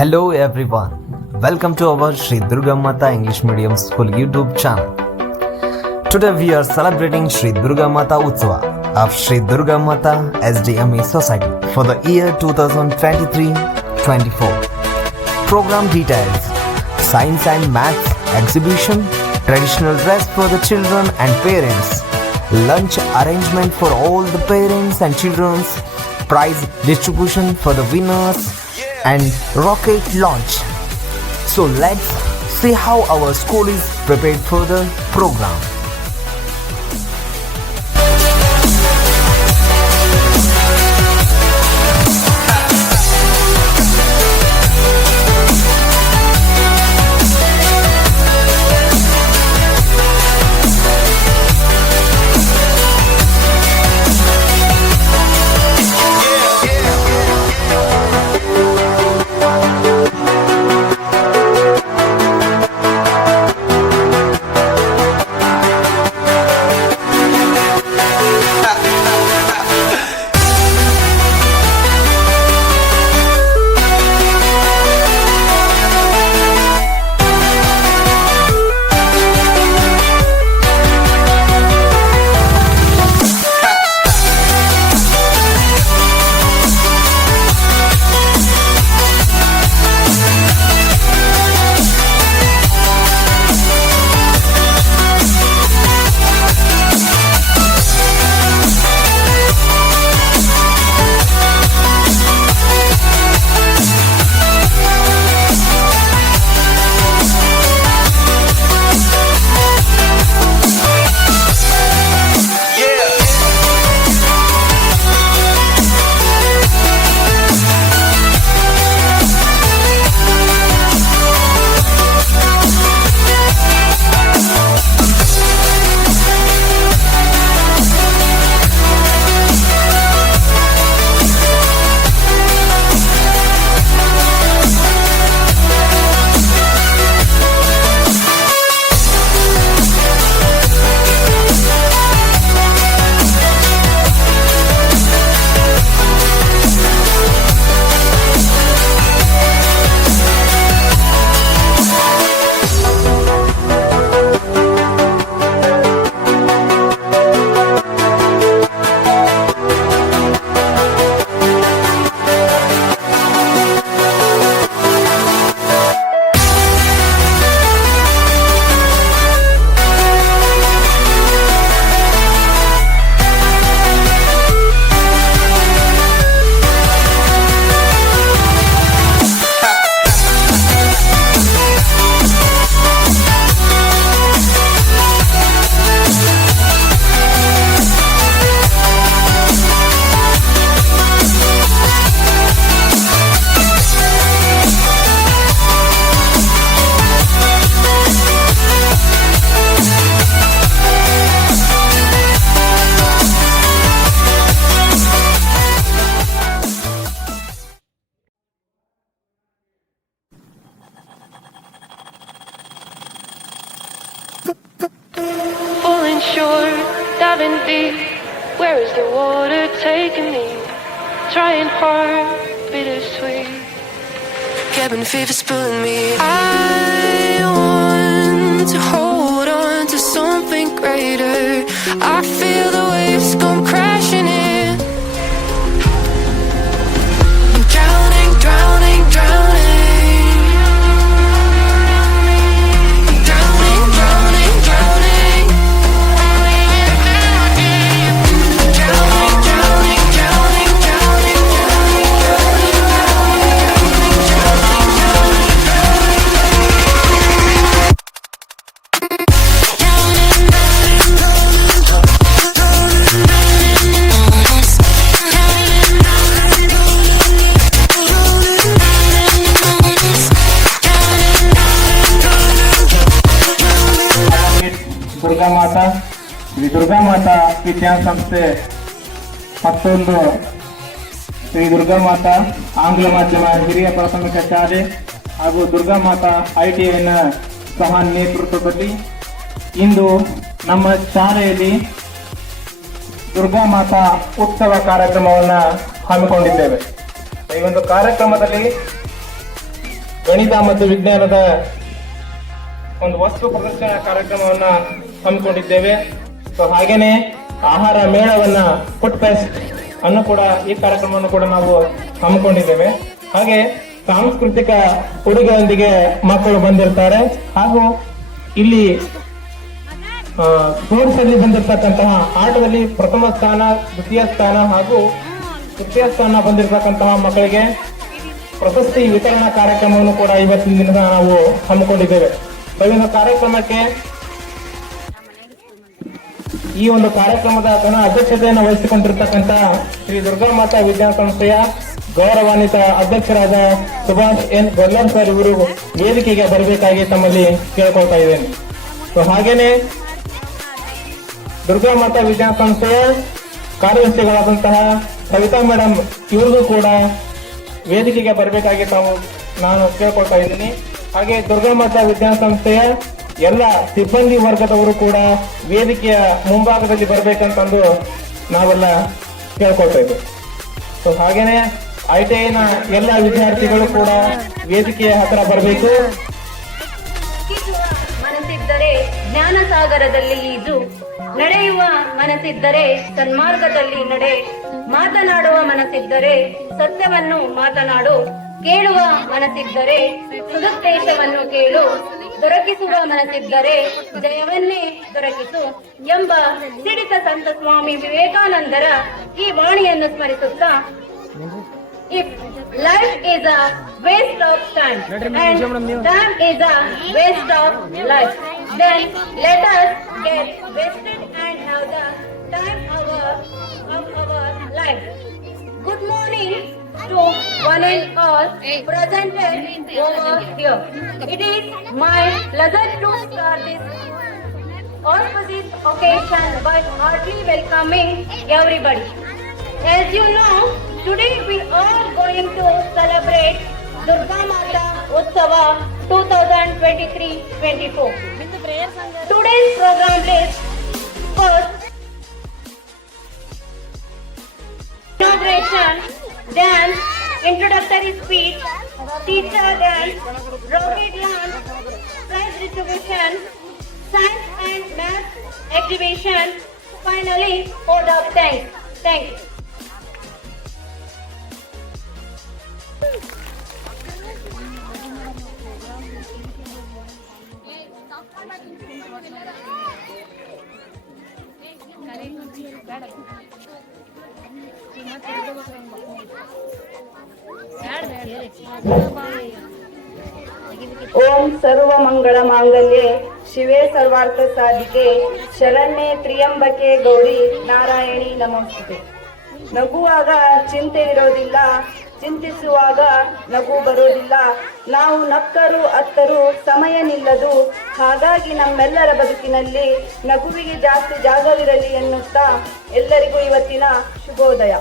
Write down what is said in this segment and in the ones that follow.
Hello everyone, welcome to our Sri Durga Mata English Medium School YouTube channel. Today we are celebrating Sri Durga Mata Utsava of Sri Durga Mata SDME Society for the year 2023-24. Program details: Science and Maths exhibition, traditional dress for the children and parents, lunch arrangement for all the parents and children, prize distribution for the winners, and rocket launch. So let's see how our school is prepared for the program. Falling short, diving deep. Where is the water taking me? Trying hard, bittersweet. Cabin fever's pulling me. I want to hold on to something greater. I feel the waves come crashing in. I'm drowning, drowning, drowning. Durga ಮಾತಾ ಶ್ರೀ ದುರ್ಗಾ ಮಾತಾ ವಿದ್ಯಾಸಂಸ್ಥೆ ಮತ್ತೊಂದು ಶ್ರೀ ದುರ್ಗಾ ಮಾತಾ ಆಂಗ್ಲ ಮಾಧ್ಯಮ ಹಿರಿಯ ಪ್ರಾಥಮಿಕ ಶಾಲೆ ಹಾಗೂ ದುರ್ಗಾ ಮಾತಾ ITIನ ಸಹ ನೇತೃತ್ವದಲ್ಲಿ ಇಂದು ನಮ್ಮ ಶಾಲೆಯಲ್ಲಿ ದುರ್ಗಾ ಮಾತಾ ಉತ್ಸವ ಕಾರ್ಯಕ್ರಮವನ್ನು ಹಮ್ಮಿಕೊಂಡಿದ್ದೇವೆ. ಈ ಒಂದು ಕಾರ್ಯಕ್ರಮದಲ್ಲಿ ಗಣಿತ ಮತ್ತು ವಿಜ್ಞಾನದ ಒಂದು ವಸ್ತು ಪ್ರದರ್ಶನ ಕಾರ್ಯಕ್ರಮವನ್ನ ಹಮ್ಮಿಕೊಂಡಿದ್ದೇವೆ. ಸೊ ಹಾಗೇನೆ ಆಹಾರ ಮೇಳವನ್ನ ಫುಡ್ ಫೆಸ್ಟ್ ಅನ್ನು ಕೂಡ ಈ ಕಾರ್ಯಕ್ರಮವನ್ನು ಕೂಡ ನಾವು ಹಮ್ಮಿಕೊಂಡಿದ್ದೇವೆ. ಹಾಗೆ ಸಾಂಸ್ಕೃತಿಕ ಉಡುಗೆಯೊಂದಿಗೆ ಮಕ್ಕಳು ಬಂದಿರ್ತಾರೆ. ಹಾಗೂ ಇಲ್ಲಿ ಸ್ಪೋರ್ಟ್ಸ್ ಅಲ್ಲಿ ಬಂದಿರತಕ್ಕಂತಹ ಆಟದಲ್ಲಿ ಪ್ರಥಮ ಸ್ಥಾನ, ದ್ವಿತೀಯ ಸ್ಥಾನ ಹಾಗೂ ತೃತೀಯ ಸ್ಥಾನ ಬಂದಿರತಕ್ಕಂತಹ ಮಕ್ಕಳಿಗೆ ಪ್ರಶಸ್ತಿ ವಿತರಣಾ ಕಾರ್ಯಕ್ರಮವನ್ನು ಕೂಡ ಇವತ್ತಿನ ದಿನದ ನಾವು ಹಮ್ಮಿಕೊಂಡಿದ್ದೇವೆ. ಈ ಕಾರ್ಯಕ್ರಮಕ್ಕೆ ಈ ಒಂದು ಕಾರ್ಯಕ್ರಮದ ಅಧ್ಯಕ್ಷತೆಯನ್ನು ವಹಿಸಿಕೊಂಡಿರ್ತಕ್ಕಂಥ ಶ್ರೀ ದುರ್ಗಾ ಮಾತಾ ವಿದ್ಯಾಸಂಸ್ಥೆಯ ಗೌರವಾನ್ವಿತ ಅಧ್ಯಕ್ಷರಾದ ಸುಭಾಷ್ ಎನ್ ಗೊಲ್ಲರ್ ಸರ್ ಇವರು ವೇದಿಕೆಗೆ ಬರಬೇಕಾಗಿ ತಮ್ಮಲ್ಲಿ ಕೇಳ್ಕೊಳ್ತಾ ಇದ್ದೇನೆ. ಸೊ ಹಾಗೇನೆ ದುರ್ಗಾ ಮಾತಾ ವಿದ್ಯಾಸಂಸ್ಥೆಯ ಕಾರ್ಯದರ್ಶಿಗಳಾದಂತಹ ಸವಿತಾ ಮೇಡಮ್ ಇವ್ರಿಗೂ ಕೂಡ ವೇದಿಕೆಗೆ ಬರಬೇಕಾಗಿ ನಾನು ಕೇಳ್ಕೊಳ್ತಾ ಇದ್ದೀನಿ. ಹಾಗೆ ದುರ್ಗಾ ಮಾತಾ ವಿದ್ಯಾಸಂಸ್ಥೆಯ ಎಲ್ಲ ಸಿಬ್ಬಂದಿ ವರ್ಗದವರು ಕೂಡ ವೇದಿಕೆಯ ಮುಂಭಾಗದಲ್ಲಿ ಬರಬೇಕಂತಂದು ನಾವೆಲ್ಲ ಕೇಳ್ಕೊಳ್ತಾ ಇದ್ದೇವೆ. ಸೊ ಹಾಗೇನೆ ITIನ ಎಲ್ಲ ವಿದ್ಯಾರ್ಥಿಗಳು ಕೂಡ ವೇದಿಕೆಯ ಹತ್ರ ಬರಬೇಕು. ಮನಸ್ಸಿದ್ದರೆ ಜ್ಞಾನ ಸಾಗರದಲ್ಲಿ ಈಜು, ನಡೆಯುವ ಮನಸ್ಸಿದ್ದರೆ ಸನ್ಮಾರ್ಗದಲ್ಲಿ ನಡೆ, ಮಾತನಾಡುವ ಮನಸ್ಸಿದ್ದರೆ ಸತ್ಯವನ್ನು ಮಾತನಾಡು, ಕೇಳುವ ಮನಸ್ಸಿದ್ದರೆ ಸುದುದ್ದೇಶವನ್ನು ಕೇಳು, ದೊರಕಿಸುವ ಮನಸ್ಸಿದ್ದರೆ ಜಯವನ್ನೇ ದೊರಕಿಸು ಎಂಬ ಸಿಡಿತ ಸಂತ ಸ್ವಾಮಿ ವಿವೇಕಾನಂದರ ಈ ವಾಣಿಯನ್ನು ಸ್ಮರಿಸುತ್ತಾ, if life is a waste of time and time is a waste of life, then let us get wasted and have the time of our life. Good morning to one and all presented over here. It is my pleasure to start this auspicious occasion by heartily welcoming everybody. As you know, today we are going to celebrate Durga Mata Utsava 2023-24. Today's program list: first, inauguration, dance, introductory speech, teacher dance, rocket launch, prize distribution, science and math exhibition, finally, vote of thanks. Thank you. ಓಂ ಸರ್ವ ಮಂಗಳ ಮಾಂಗಲ್ಯೆ ಶಿವೆ ಸರ್ವಾರ್ಥ ಸಾಧಿಕೆ ಶರಣ್ಯೆ ತ್ರ್ಯಂಬಕೆ ಗೌರಿ ನಾರಾಯಣಿ ನಮಸ್ತೆ. ನಗುವಾಗ ಚಿಂತೆ ಇರೋದಿಲ್ಲ, ಚಿಂತಿಸುವಾಗ ನಗು ಬರೋದಿಲ್ಲ. ನಾವು ನಕ್ಕರೂ ಅತ್ತರೂ ಸಮಯ ನಿಲ್ಲದು. ಹಾಗಾಗಿ ನಮ್ಮೆಲ್ಲರ ಬದುಕಿನಲ್ಲಿ ನಗುವಿಗೆ ಜಾಸ್ತಿ ಜಾಗವಿರಲಿ ಎನ್ನುತ್ತಾ ಎಲ್ಲರಿಗೂ ಇವತ್ತಿನ ಶುಭೋದಯ.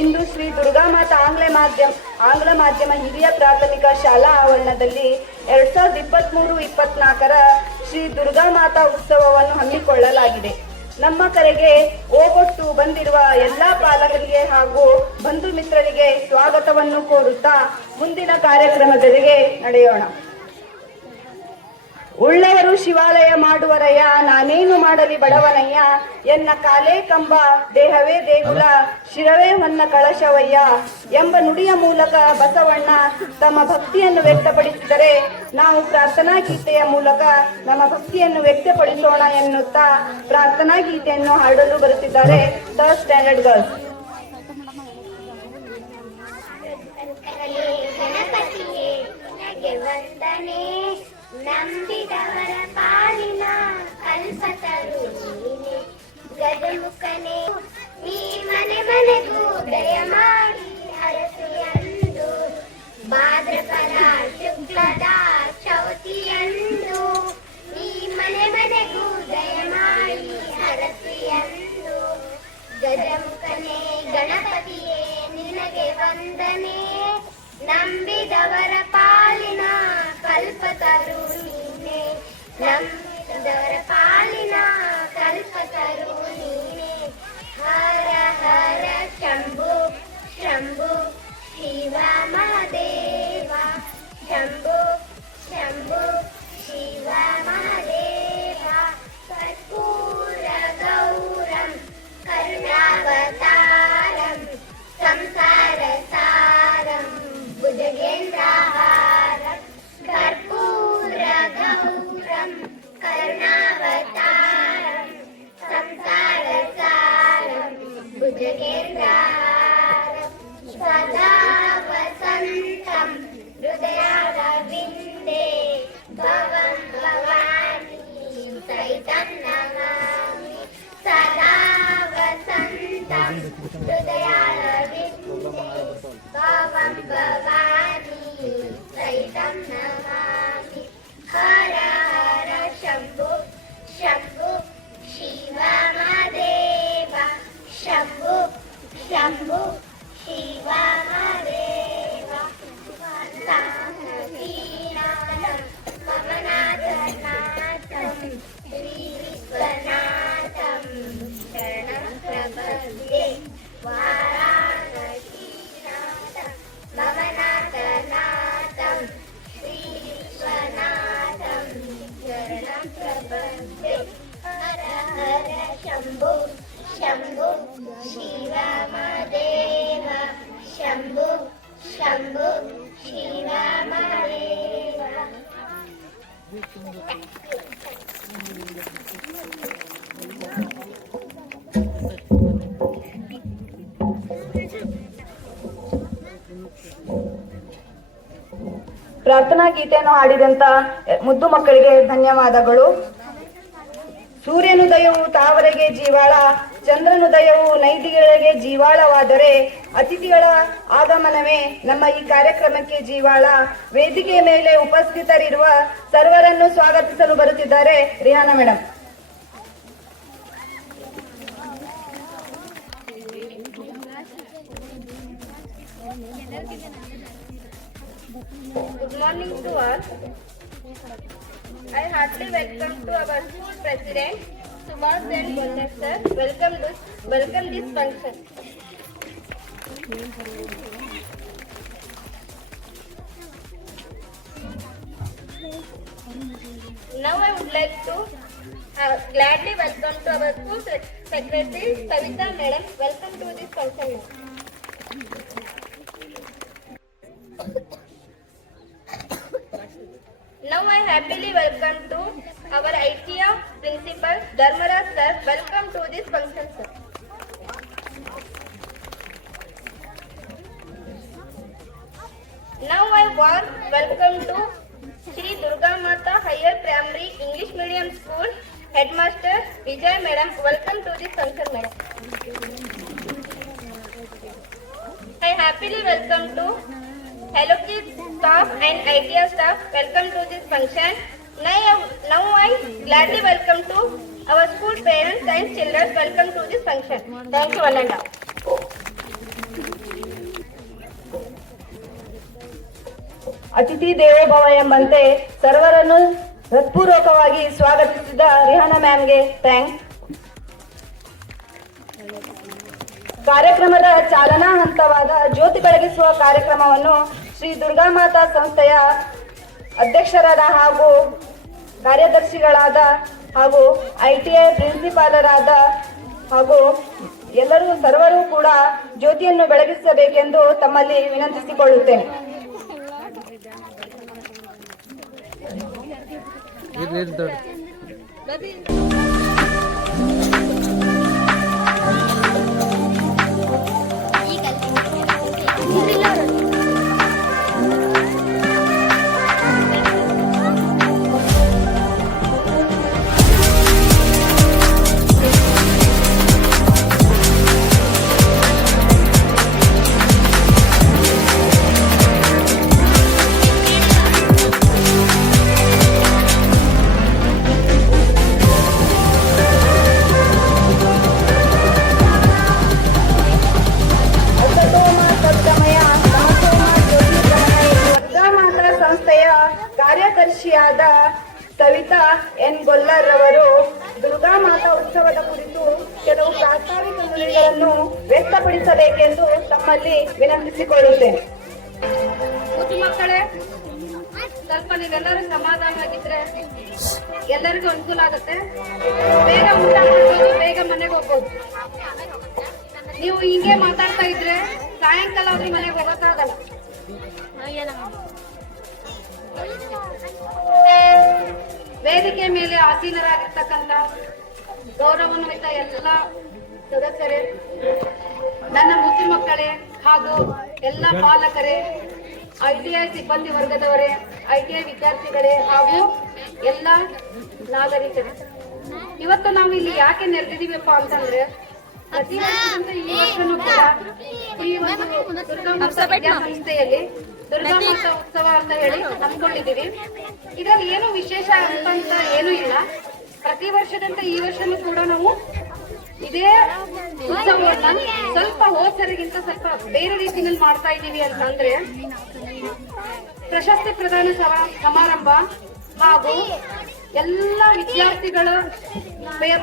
ಇಂದು ಶ್ರೀ ದುರ್ಗಾಮಾತಾ ಆಂಗ್ಲ ಮಾಧ್ಯಮ ಹಿರಿಯ ಪ್ರಾಥಮಿಕ ಶಾಲಾ ಆವರಣದಲ್ಲಿ 2023-24 ಶ್ರೀ ದುರ್ಗಾಮಾತಾ ಉತ್ಸವವನ್ನು ಹಮ್ಮಿಕೊಳ್ಳಲಾಗಿದೆ. ನಮ್ಮ ಕರೆಗೆ ಓಗೊಟ್ಟು ಬಂದಿರುವ ಎಲ್ಲಾ ಪಾಲಕರಿಗೆ ಹಾಗೂ ಬಂಧು ಮಿತ್ರರಿಗೆ ಸ್ವಾಗತವನ್ನು ಕೋರುತ್ತಾ ಮುಂದಿನ ಕಾರ್ಯಕ್ರಮದೊಂದಿಗೆ ನಡೆಯೋಣ. ಉಳ್ಳವರು ಶಿವಾಲಯ ಮಾಡುವರಯ್ಯ, ನಾನೇನು ಮಾಡಲಿ ಬಡವನಯ್ಯ, ಎನ್ನ ಕಾಲೇ ಕಂಬ ದೇಹವೇ ದೇಗುಲ, ಶಿರವೇ ಹೊನ್ನ ಕಳಶವಯ್ಯ ಎಂಬ ನುಡಿಯ ಮೂಲಕ ಬಸವಣ್ಣ ತಮ್ಮ ಭಕ್ತಿಯನ್ನು ವ್ಯಕ್ತಪಡಿಸಿದರೆ, ನಾವು ಪ್ರಾರ್ಥನಾ ಗೀತೆಯ ಮೂಲಕ ನಮ್ಮ ಭಕ್ತಿಯನ್ನು ವ್ಯಕ್ತಪಡಿಸೋಣ ಎನ್ನುತ್ತಾ ಪ್ರಾರ್ಥನಾ ಗೀತೆಯನ್ನು ಹಾಡಲು ಬರುತ್ತಿದ್ದಾರೆ ಥರ್ಡ್ ಸ್ಟ್ಯಾಂಡರ್ಡ್ ಗರ್ಲ್ಸ್. ನಂಬಿದವರ ಪಾಲಿನ ಕಲ್ಪತರು ನೀನೆ, ಗಜಮುಖನೇ ನೀ ಮನೆ ಮನೆಗೂ ದಯ ಮಾಡಿ ಹರಸೆಯಂದು, ಭಾದ್ರಪದ ಶುಕ್ಲದ ಚೌತಿಯಂದು ನೀ ಮನೆ ಮನೆಗೂ ದಯ ಮಾಡಿ ಹರಸೆಯಂದು, ಗಜಮುಖನೇ ಗಣಪತಿಯೇ ನಿನಗೆ ವಂದನೆ, ನಂಬಿದವರ ಪಾಲಿನ ಕಲ್ಪತರು ನೀನೆ, ನಂಬಿದವರ ಪಾಲಿನ ಕಲ್ಪತರು ನೀನೆ. ಹರ ಹರ ಶಂಭು ಶಂಭು ಶಿವ ಮಹಾದೇವ. ಪ್ರಾರ್ಥನಾ ಗೀತೆಯನ್ನು ಹಾಡಿದಂತ ಮುದ್ದು ಮಕ್ಕಳಿಗೆ ಧನ್ಯವಾದಗಳು. ಸೂರ್ಯನುದಯವು ತಾವರೆಗೆ ಜೀವಾಳ, ಚಂದ್ರನುದಯವು ನೈದಿಗಳಿಗೆ ಜೀವಾಳವಾದರೆ ಅತಿಥಿಗಳ ಆಗಮನವೇ ನಮ್ಮ ಈ ಕಾರ್ಯಕ್ರಮಕ್ಕೆ ಜೀವಾಳ. ವೇದಿಕೆಯ ಮೇಲೆ ಉಪಸ್ಥಿತರಿರುವ ಸರ್ವರನ್ನು ಸ್ವಾಗತಿಸಲು ಬರುತ್ತಿದ್ದಾರೆ Rihana madam. Good morning to all. I heartily welcome to our school president, Subhash N. Gollar sir. Welcome this function. Now I would like to gladly welcome to our school secretary, Savita madam. Welcome to this function. Now I happily welcome to our ITIA principal Dharmaraj sir. Welcome to this function, sir. Now I warm welcome to Shri Durga Mata Higher Primary English Medium School Headmaster Vijay madam. Welcome to this function, madam. I happily welcome to Hello Kids staff and ITIA staff. Welcome to this function. Now I gladly welcome to our school parents and children. Welcome to this function. Thank you, one and all. ಅತಿಥಿ ದೇವೋಭವ ಎಂಬಂತೆ ಸರ್ವರನ್ನು ಹೃತ್ಪೂರ್ವಕವಾಗಿ ಸ್ವಾಗತಿಸಿದ ರಿಹಾನಾ ಮ್ಯಾಮ್ಗೆ ಥ್ಯಾಂಕ್ಸ್. ಕಾರ್ಯಕ್ರಮದ ಚಾಲನಾ ಹಂತವಾದ ಜ್ಯೋತಿ ಬೆಳಗಿಸುವ ಕಾರ್ಯಕ್ರಮವನ್ನು ಶ್ರೀ ದುರ್ಗಾಮಾತಾ ಸಂಸ್ಥೆಯ ಅಧ್ಯಕ್ಷರಾದ ಹಾಗೂ ಕಾರ್ಯದರ್ಶಿಗಳಾದ ಹಾಗೂ ITI ಪ್ರಿನ್ಸಿಪಾಲರಾದ ಹಾಗೂ ಎಲ್ಲರೂ ಸರ್ವರೂ ಕೂಡ ಜ್ಯೋತಿಯನ್ನು ಬೆಳಗಿಸಬೇಕೆಂದು ತಮ್ಮಲ್ಲಿ ವಿನಂತಿಸಿಕೊಳ್ಳುತ್ತೇನೆ. ಕಾರ್ಯದರ್ಶಿಯಾದ ಸವಿತಾ ಎನ್ ಗೊಲ್ಲರ್ ರವರು ದುರ್ಗಾ ಮಾತಾ ಉತ್ಸವದ ಕುರಿತು ಕೆಲವು ಪ್ರಾಸ್ತಾವಿಕ ನುಡಿಗಳನ್ನು ವ್ಯಕ್ತಪಡಿಸಬೇಕೆಂದು ತಮ್ಮಲ್ಲಿ ವಿನಂತಿಸಿಕೊಳ್ಳುತ್ತೇನೆ. ಮಕ್ಕಳೇ, ಸ್ವಲ್ಪ ನೀವೆಲ್ಲರೂ ಸಮಾಧಾನವಾಗಿದ್ರೆ ಎಲ್ಲರಿಗೂ ಅನುಕೂಲ ಆಗುತ್ತೆ. ಬೇಗ ಊಟ ಮಾಡ್ಬೋದು, ಬೇಗ ಮನೆಗೆ ಹೋಗ್ಬೋದು. ನೀವು ಹಿಂಗೆ ಮಾತಾಡ್ತಾ ಇದ್ರೆ ಸಾಯಂಕಾಲ ಅವ್ರಿಗೆ ಮನೆಗೆ ಹೋಗೋಕ್ಕಾಗಲ್ಲ. ವೇದಿಕೆ ಮೇಲೆ ಆಸೀನರಾಗಿರ್ತಕ್ಕಂಥ ಗೌರವಾನ್ವಿತ ಎಲ್ಲ ಸದಸ್ಯರೇ, ನನ್ನ ಮುದ್ದು ಮಕ್ಕಳೇ ಹಾಗೂ ಎಲ್ಲ ಪಾಲಕರೇ, ITI ಸಿಬ್ಬಂದಿ ವರ್ಗದವರೇ, ITI ವಿದ್ಯಾರ್ಥಿಗಳೇ ಹಾಗೂ ಎಲ್ಲ ನಾಗರಿಕರೇ, ಇವತ್ತು ನಾವು ಇಲ್ಲಿ ಯಾಕೆ ನೆರೆದಿದ್ದೀವಪ್ಪ ಅಂತಂದ್ರೆ, ಪ್ರತಿ ವರ್ಷದಂತೆ ಈ ವರ್ಷನೂ ಕೂಡ ಈ ಒಂದು ದುರ್ಗಾಮಾತಾ ವಿದ್ಯಾಸಂಸ್ಥೆಯಲ್ಲಿ ದುರ್ಗಾಮಾತಾ ಉತ್ಸವ ಅಂತ ಹೇಳಿ ಹಮ್ಮಿಕೊಂಡಿದ್ದೀವಿ. ಇದರಲ್ಲಿ ಏನು ವಿಶೇಷ ಅಂತ ಏನೂ ಇಲ್ಲ. ಪ್ರತಿ ವರ್ಷದಂತೆ ಈ ವರ್ಷನೂ ಕೂಡ ನಾವು ಇದೇ ಉತ್ಸವವನ್ನ ಸ್ವಲ್ಪ ಹೋದ್ಸರಿಗಿಂತ ಸ್ವಲ್ಪ ಬೇರೆ ರೀತಿಯಲ್ಲಿ ಮಾಡ್ತಾ ಇದ್ದೀವಿ ಅಂತಂದ್ರೆ, ಪ್ರಶಸ್ತಿ ಪ್ರದಾನ ಸಮಾರಂಭ ಹಾಗೂ ಎಲ್ಲ ವಿದ್ಯಾರ್ಥಿಗಳ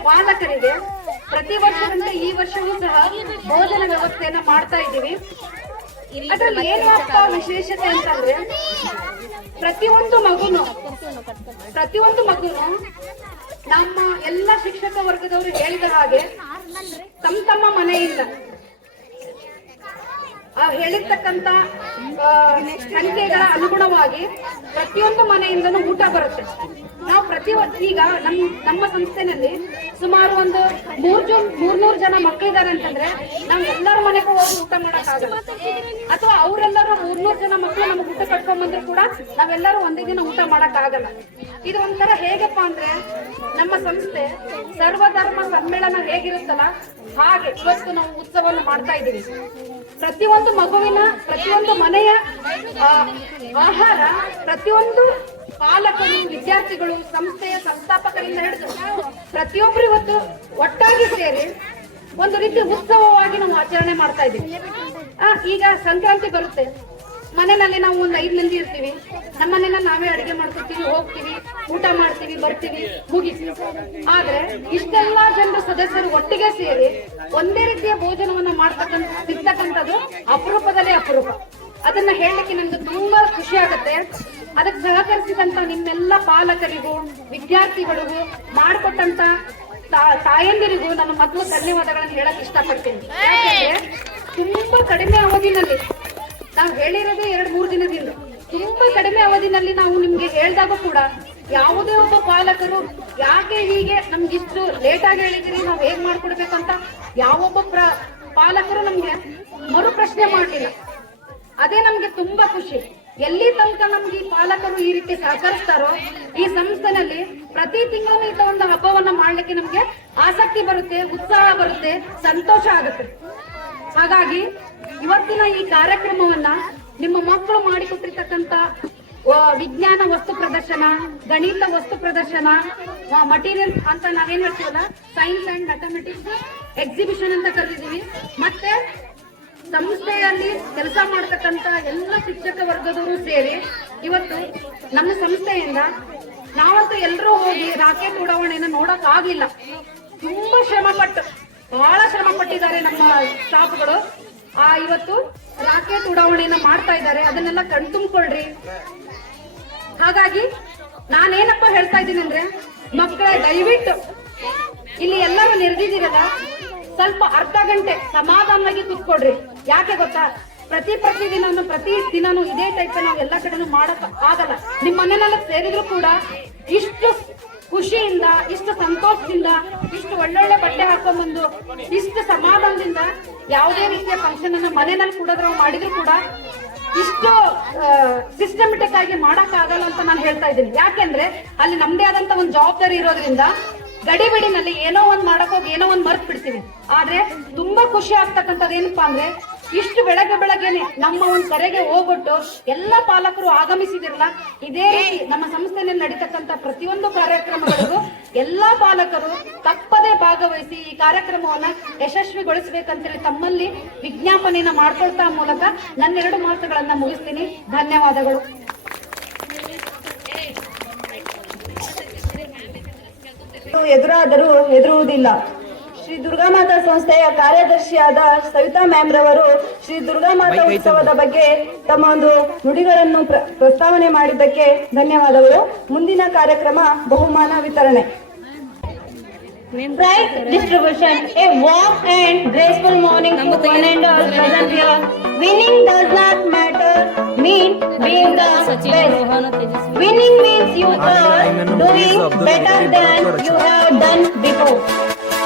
ಪಾಲಕರಿಗೆ ಪ್ರತಿ ವರ್ಷದಂತೆ ಈ ವರ್ಷವೂ ಸಹ ಭೋಜನ ವ್ಯವಸ್ಥೆಯನ್ನ ಮಾಡ್ತಾ ಇದ್ದೀವಿ. ಅದ್ರಲ್ಲಿ ಏನಪ್ಪ ವಿಶೇಷತೆ ಅಂತಂದ್ರೆ, ಪ್ರತಿಯೊಂದು ಮಗುನು ನಮ್ಮ ಎಲ್ಲ ಶಿಕ್ಷಕ ವರ್ಗದವರು ಹೇಳಿದ ಹಾಗೆ ತಮ್ಮ ಮನೆಯಿಂದ ಹೇಳಿರ್ತಕ್ಕಂತ ಸಂಖ್ಯೆಗಳ ಅನುಗುಣವಾಗಿ ಪ್ರತಿಯೊಂದು ಮನೆಯಿಂದನೂ ಊಟ ಬರುತ್ತೆ. ನಾವು ಈಗ ನಮ್ಮ ಸಂಸ್ಥೆನಲ್ಲಿ ಸುಮಾರು ಒಂದು 300 ಜನ ಮಕ್ಕಳಿದ್ದಾರೆ ಅಂತಂದ್ರೆ ನಾವ್ ಎಲ್ಲರ ಮನೆಗೂ ಹೋಗಿ ಊಟ ಮಾಡಕ್ ಆಗಲ್ಲ. ಅಥವಾ ಅವರೆಲ್ಲರೂ 300 ಜನ ಮಕ್ಕಳು ನಮ್ಗೆ ಊಟ ಕಟ್ಕೊಂಡ್ ಬಂದ್ರು ಕೂಡ ನಾವೆಲ್ಲರೂ ಒಂದೇ ದಿನ ಊಟ ಮಾಡಕ್ ಆಗಲ್ಲ. ಇದು ಒಂಥರ ಹೇಗಪ್ಪ ಅಂದ್ರೆ ನಮ್ಮ ಸಂಸ್ಥೆ ಸರ್ವಧರ್ಮ ಸಮ್ಮೇಳನ ಹೇಗಿರುತ್ತಲ್ಲ ಹಾಗೆ ಇವತ್ತು ನಾವು ಉತ್ಸವವನ್ನು ಮಾಡ್ತಾ ಇದ್ದೀವಿ. ಪ್ರತಿಯೊಂದು ಮಗುವಿನ, ಪ್ರತಿಯೊಂದು ಮನೆಯ ಆಹಾರ, ಪ್ರತಿಯೊಂದು ಪಾಲಕರು, ವಿದ್ಯಾರ್ಥಿಗಳು, ಸಂಸ್ಥೆಯ ಸಂಸ್ಥಾಪಕರಿಂದ ಹಿಡಿದು ಪ್ರತಿಯೊಬ್ಬರು ಇವತ್ತು ಒಟ್ಟಾಗಿ ಸೇರಿ ಒಂದು ರೀತಿ ಉತ್ಸವವಾಗಿ ನಾವು ಆಚರಣೆ ಮಾಡ್ತಾ ಇದ್ದೀವಿ. ಈಗ ಸಂಕ್ರಾಂತಿ ಬರುತ್ತೆ, ಮನೆಯಲ್ಲಿ ನಾವು ಒಂದು 5 ಮಂದಿ ಇರ್ತೀವಿ. ನಮ್ಮ ಮನೆಯಲ್ಲಿ ನಾವೇ ಅಡಿಗೆ ಮಾಡ್ಕೊತೀವಿ, ಹೋಗ್ತೀವಿ, ಊಟ ಮಾಡ್ತೀವಿ, ಬರ್ತೀವಿ, ಮುಗಿಸಿ. ಆದ್ರೆ ಇಷ್ಟೆಲ್ಲಾ ಜನರು ಸದಸ್ಯರು ಒಟ್ಟಿಗೆ ಸೇರಿ ಒಂದೇ ರೀತಿಯ ಭೋಜನವನ್ನ ಸಿಗ್ತಕ್ಕಂಥದ್ದು ಅಪರೂಪದಲ್ಲಿ ಅಪರೂಪ. ಅದನ್ನ ಹೇಳಲಿಕ್ಕೆ ನಮ್ಗೆ ತುಂಬಾ ಖುಷಿ ಆಗುತ್ತೆ. ಅದಕ್ಕೆ ಸಹಕರಿಸಿದಂತ ನಿಮ್ಮೆಲ್ಲ ಪಾಲಕರಿಗೂ, ವಿದ್ಯಾರ್ಥಿಗಳಿಗೂ, ಮಾಡಿಕೊಟ್ಟಂತ ತಾಯಂದಿರಿಗೂ ನಾನು ಮೊದಲು ಧನ್ಯವಾದಗಳನ್ನು ಹೇಳಕ್ ಇಷ್ಟಪಡ್ತೀನಿ. ಯಾಕಂದ್ರೆ ತುಂಬಾ ಕಡಿಮೆ ಅವಧಿನಲ್ಲಿ, ನಾವು ಹೇಳಿರೋದೇ 2-3 ದಿನದಿಂದ, ತುಂಬಾ ಕಡಿಮೆ ಅವಧಿನಲ್ಲಿ ನಾವು ನಿಮ್ಗೆ ಹೇಳಿದಾಗ ಕೂಡ ಯಾವುದೇ ಒಬ್ಬ ಪಾಲಕರು ಯಾಕೆ ಹೀಗೆ ನಮ್ಗಿಷ್ಟು ಲೇಟ್ ಆಗಿ ಹೇಳಿದ್ರಿ, ನಾವ್ ಹೇಗ್ ಮಾಡ್ಕೊಡ್ಬೇಕಂತ ಯಾವೊಬ್ಬ ಪಾಲಕರು ನಮ್ಗೆ ಮರು ಪ್ರಶ್ನೆ ಮಾಡ್ಲಿಲ್ಲ. ಅದೇ ನಮ್ಗೆ ತುಂಬಾ ಖುಷಿ. ಎಲ್ಲಿ ತನಕ ನಮ್ಗೆ ಈ ಪಾಲಕರು ಈ ರೀತಿ ಸಹಕರಿಸ್ತಾರೋ ಈ ಸಂಸ್ಥೆನಲ್ಲಿ ಪ್ರತಿ ತಿಂಗಳು ಇಂಥ ಒಂದು ಹಬ್ಬವನ್ನ ಮಾಡ್ಲಿಕ್ಕೆ ನಮ್ಗೆ ಆಸಕ್ತಿ ಬರುತ್ತೆ, ಉತ್ಸಾಹ ಬರುತ್ತೆ, ಸಂತೋಷ ಆಗುತ್ತೆ. ಹಾಗಾಗಿ ಇವತ್ತಿನ ಈ ಕಾರ್ಯಕ್ರಮವನ್ನ ನಿಮ್ಮ ಮಕ್ಕಳು ಮಾಡಿಕೊಟ್ಟಿರ್ತಕ್ಕಂಥ ವಿಜ್ಞಾನ ವಸ್ತು ಪ್ರದರ್ಶನ, ಗಣಿತ ವಸ್ತು ಪ್ರದರ್ಶನ, ಮಟೀರಿಯಲ್ ಅಂತ ನಾವೇನ್ ಹೇಳ್ತೀವಲ್ಲ, ಸೈನ್ಸ್ ಅಂಡ್ ಮ್ಯಾಥಮೆಟಿಕ್ಸ್ ಎಕ್ಸಿಬಿಷನ್ ಅಂತ ಕರೆದಿದ್ದೀವಿ. ಮತ್ತೆ ಸಂಸ್ಥೆಯಲ್ಲಿ ಕೆಲಸ ಮಾಡತಕ್ಕಂತ ಎಲ್ಲ ಶಿಕ್ಷಕ ವರ್ಗದವರು ಸೇರಿ ಇವತ್ತು ನಮ್ಮ ಸಂಸ್ಥೆಯಿಂದ ನಾವಂತೂ ಎಲ್ಲರೂ ಹೋಗಿ ರಾಕೆಟ್ ಉಡಾವಣೆಯನ್ನು ನೋಡಕ್ ಆಗಿಲ್ಲ. ತುಂಬಾ ಬಹಳ ಶ್ರಮ ಪಟ್ಟಿದ್ದಾರೆ ನಮ್ಮ ಸ್ಟಾಫ್ಗಳು. ಇವತ್ತು ರಾಕೆಟ್ ಉಡಾವಣೆಯನ್ನ ಮಾಡ್ತಾ ಇದ್ದಾರೆ, ಅದನ್ನೆಲ್ಲ ಕಣ್ತುಂಬಿಕೊಳ್ಳ್ರಿ. ಹಾಗಾಗಿ ನಾನೇನಪ್ಪ ಹೇಳ್ತಾ ಇದ್ದೀನಿ ಅಂದ್ರೆ, ಮಕ್ಕಳ ದಯವಿಟ್ಟು ಇಲ್ಲಿ ಎಲ್ಲರೂ ನೆರೆದಿದ್ದೀರಲ್ಲ, ಸ್ವಲ್ಪ ಅರ್ಧ ಗಂಟೆ ಸಮಾಧಾನವಾಗಿ ಕೂತ್ಕೊಡ್ರಿ. ಯಾಕೆ ಗೊತ್ತಾ, ಪ್ರತಿ ದಿನಾನು ಇದೇ ಟೈಪ್ ನಾವು ಎಲ್ಲ ಕಡೆನೂ ಮಾಡಕ್ ಆಗಲ್ಲ. ನಿಮ್ ಮನೆಯಲ್ಲ ಸೇರಿದ್ರು ಕೂಡ ಇಷ್ಟು ಖುಷಿಯಿಂದ, ಇಷ್ಟು ಸಂತೋಷದಿಂದ, ಇಷ್ಟು ಒಳ್ಳೊಳ್ಳೆ ಬಟ್ಟೆ ಹಾಕೊಂಡ್ಬಂದು, ಇಷ್ಟು ಸಮಾಧಾನದಿಂದ ಯಾವುದೇ ರೀತಿಯ ಫಂಕ್ಷನ್ ಅನ್ನ ಮನೆಯಲ್ಲಿ ಕೂಡ ನಾವು ಮಾಡಿದ್ರು ಕೂಡ ಇಷ್ಟು ಸಿಸ್ಟಮೆಟಿಕ್ ಆಗಿ ಮಾಡಕ್ ಆಗಲ್ಲ ಅಂತ ನಾನು ಹೇಳ್ತಾ ಇದ್ದೀನಿ. ಯಾಕೆಂದ್ರೆ ಅಲ್ಲಿ ನಮ್ದೇ ಆದಂತ ಒಂದು ಜವಾಬ್ದಾರಿ ಇರೋದ್ರಿಂದ ಗಡಿಬಿಡಿನಲ್ಲಿ ಏನೋ ಒಂದ್ ಮಾಡಕ್ ಹೋಗಿ ಏನೋ ಒಂದ್ ಮರ್ತ್ ಬಿಡ್ತೀವಿ. ಆದ್ರೆ ತುಂಬಾ ಖುಷಿ ಆಗ್ತಕ್ಕಂಥದ್ದು ಏನಪ್ಪಾ ಅಂದ್ರೆ, ಇಷ್ಟು ಬೆಳಗ್ಗೆನೆ ನಮ್ಮ ಒಂದ್ ಕರೆಗೆ ಹೋಗ್ಬಿಟ್ಟು ಎಲ್ಲ ಪಾಲಕರು ಆಗಮಿಸಿದಿರಲ್ಲ. ಇದೇ ರೀತಿ ನಮ್ಮ ಸಂಸ್ಥೆಯಲ್ಲಿ ನಡೀತಕ್ಕಂಥ ಪ್ರತಿಯೊಂದು ಕಾರ್ಯಕ್ರಮಗಳಿಗೂ ಎಲ್ಲಾ ಪಾಲಕರು ತಪ್ಪದೇ ಭಾಗವಹಿಸಿ ಈ ಕಾರ್ಯಕ್ರಮವನ್ನ ಯಶಸ್ವಿಗೊಳಿಸಬೇಕಂತೇಳಿ ತಮ್ಮಲ್ಲಿ ವಿಜ್ಞಾಪನೆಯನ್ನ ಮಾಡ್ಕೊಳ್ತಾ ಮೂಲಕ ನನ್ನ 2 ಮಾತುಗಳನ್ನ ಮುಗಿಸ್ತೀನಿ. ಧನ್ಯವಾದಗಳು. ಎದುರಾದರೂ ಹೆದರುವುದಿಲ್ಲ. ಶ್ರೀ ದುರ್ಗಾಮಾತಾ ಸಂಸ್ಥೆಯ ಕಾರ್ಯದರ್ಶಿಯಾದ ಸವಿತಾ ಮ್ಯಾಮ್ ರವರು ಶ್ರೀ ದುರ್ಗಾಮಾತಾ ಉತ್ಸವದ ಬಗ್ಗೆ ತಮ್ಮ ಒಂದು ನುಡಿಗಳನ್ನು ಪ್ರಸ್ತಾವನೆ ಮಾಡಿದ್ದಕ್ಕೆ ಧನ್ಯವಾದಗಳು. ಮುಂದಿನ ಕಾರ್ಯಕ್ರಮ ಬಹುಮಾನ ವಿತರಣೆ. Prize distribution. A warm and graceful morning to one and all present here. Winning does not matter, mean being the best. Winning means you are doing better than you have done before.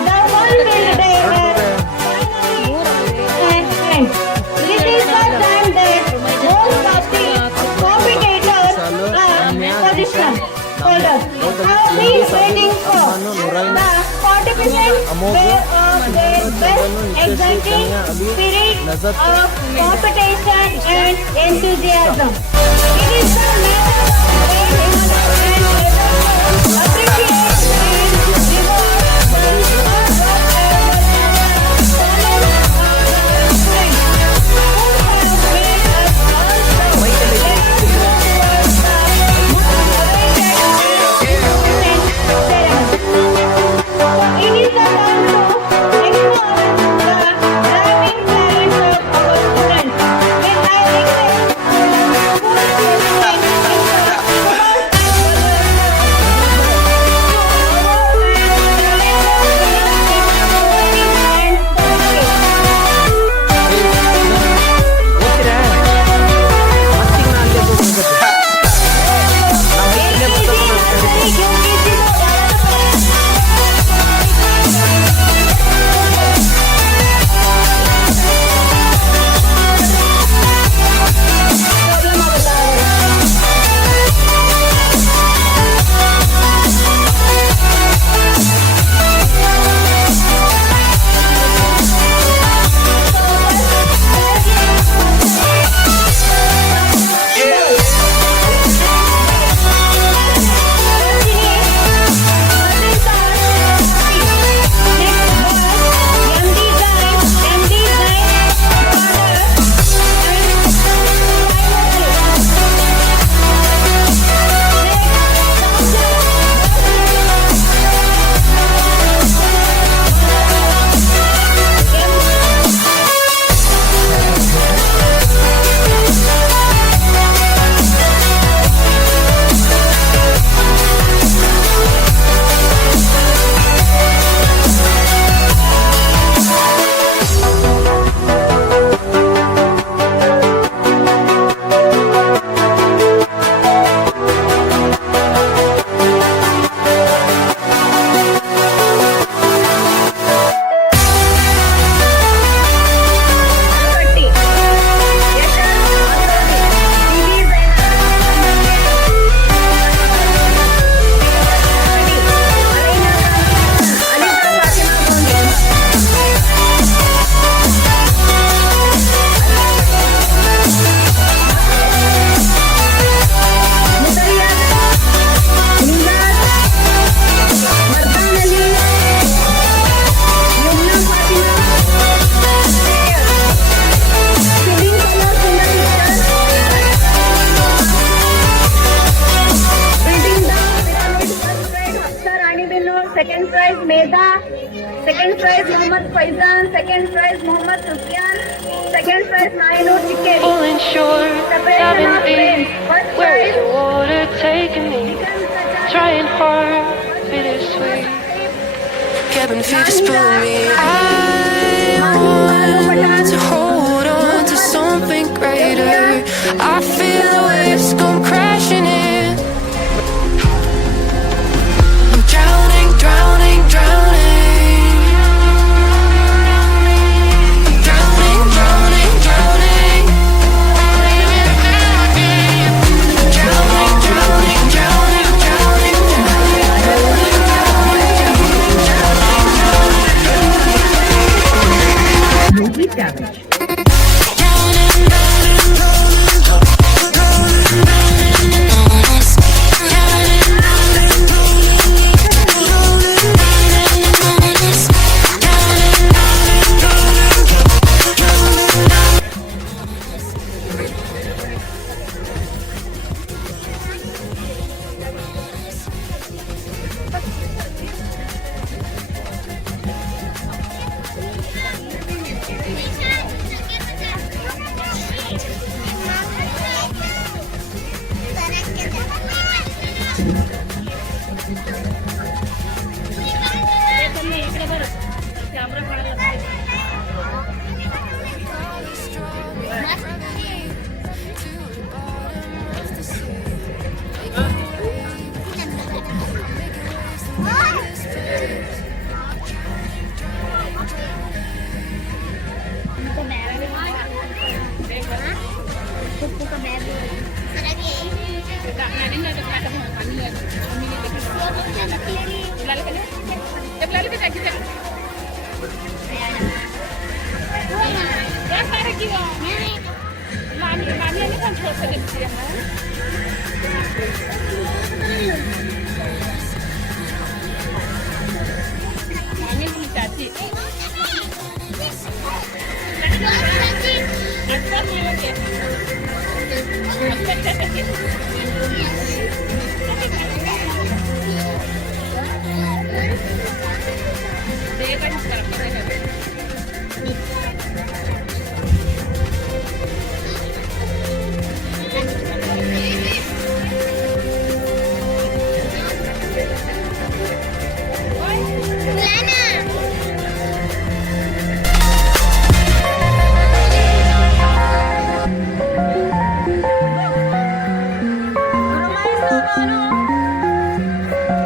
The whole will day has and this is the time that most of the competitors are position holders have been waiting for. The participants were of their best, exciting spirit of competition and enthusiasm. It is the matter of and appreciate and reward the hard work and talent of our friends who have made us all proud. Let's go towards the awaited ceremony. It is the time to acknowledge the driving talents of our students. May I request our school president, Mr. Mehta. Second prize Mohammad Faizan. Second prize Mohammad Sufyan. Second prize Nainu Chikkeri. Falling short, Separation diving of deep. friends. First Where is prize the water taking me? Trying hard, bittersweet. Cabin fever spilling me. I want to hold on to something greater. I feel the waves come crashing in. I'm drowning, drowning, drowning. I'm drowning, drowning, drowning. Drowning, drowning, drowning, drowning.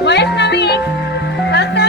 Vaishnavi, Lata,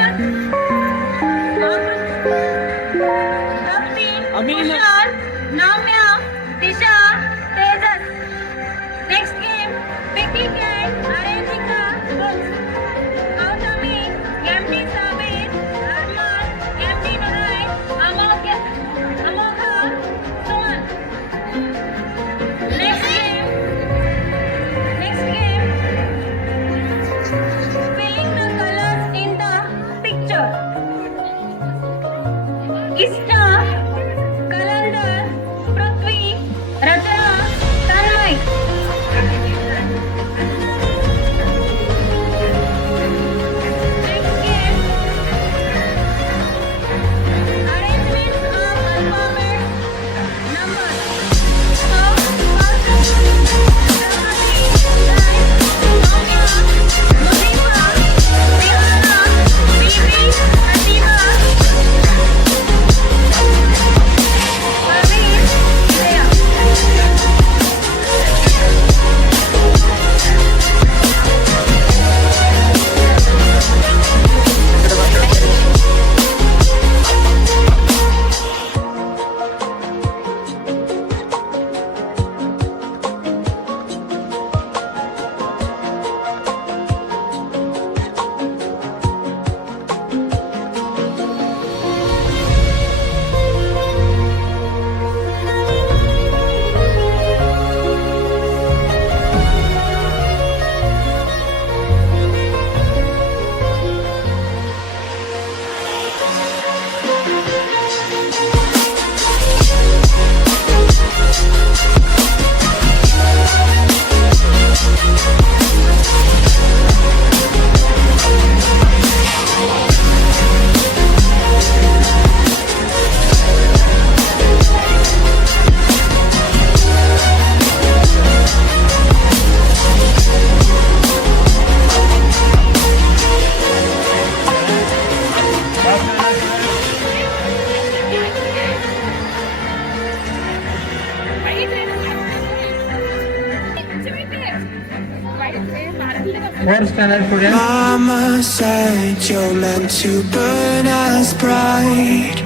4th standard student. Mama said you're meant to burn as bright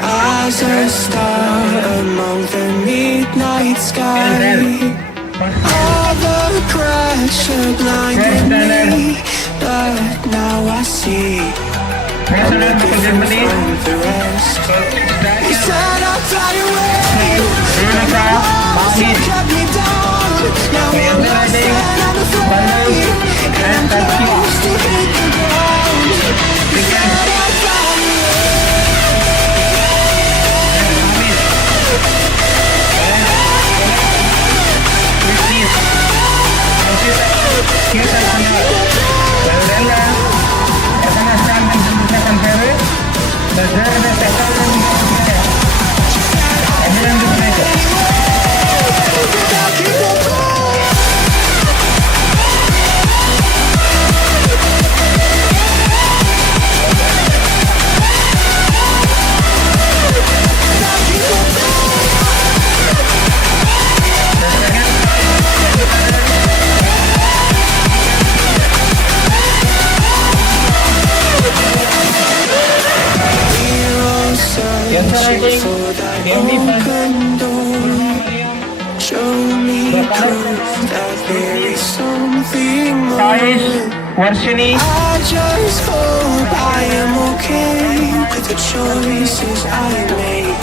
as a star among the midnight sky. All the pressure blinded me, but now I see. From the rest, you said I'd fly away, so cut me down. Now I'm lost and I'm afraid, and I'm close to hit the ground. You said I'd fly show me proof that there is something more. Varshini. I just hope I am okay with the choices I make.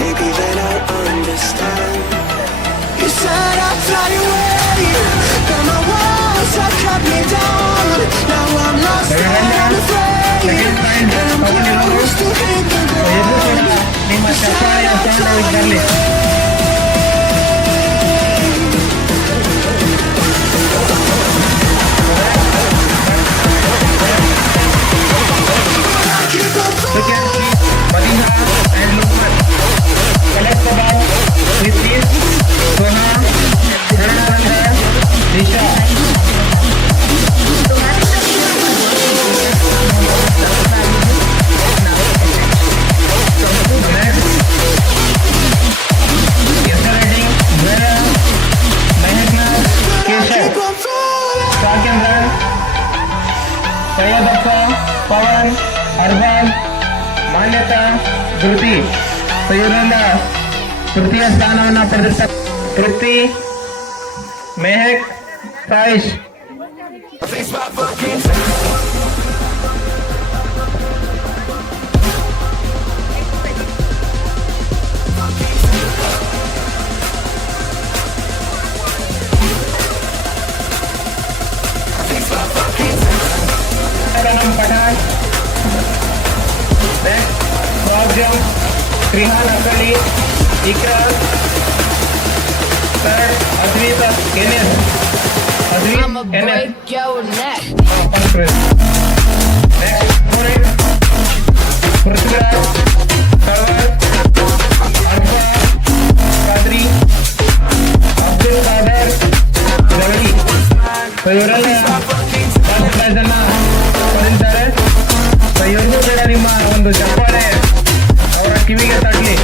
Maybe then I'll understand. You said I'd fly away, but my walls have cut me down. Now I'm lost and I'm afraid, and I'm close to hit the ground. You said I'd fly away. Pavan, ಅರ್ಬಾನ್, ಮಾನ್ಯತಾ, ಧೃತಿ. ಸೊ ಇವರೆಲ್ಲ ತೃತೀಯ ಸ್ಥಾನವನ್ನು ಪಡೆದಿರ್ತಾರೆ. ತೃಪ್ತಿ, ಮೆಹಕ್, ಸಾಯಿಶ್. Pathan, Rajam, Krihan Akali, Ikra, third, Advita, Kenneth. I'ma break your neck. Next, Purit, Prithviraj, Karwar, Anfa, Kadri, Abdul Qadir, Javadi. So ಇವರೆಲ್ಲ ಪ್ರೈಸನ್ನ ಪಡೆದಿದ್ದಾರೆ. ಸೊ ಇವ್ರಿಗೂ ಕೂಡ ನಿಮ್ಮ ಒಂದು ಚಪ್ಪಾಳೆ ಅವರ ಕಿವಿಗೆ ತಟ್ಟಲಿ.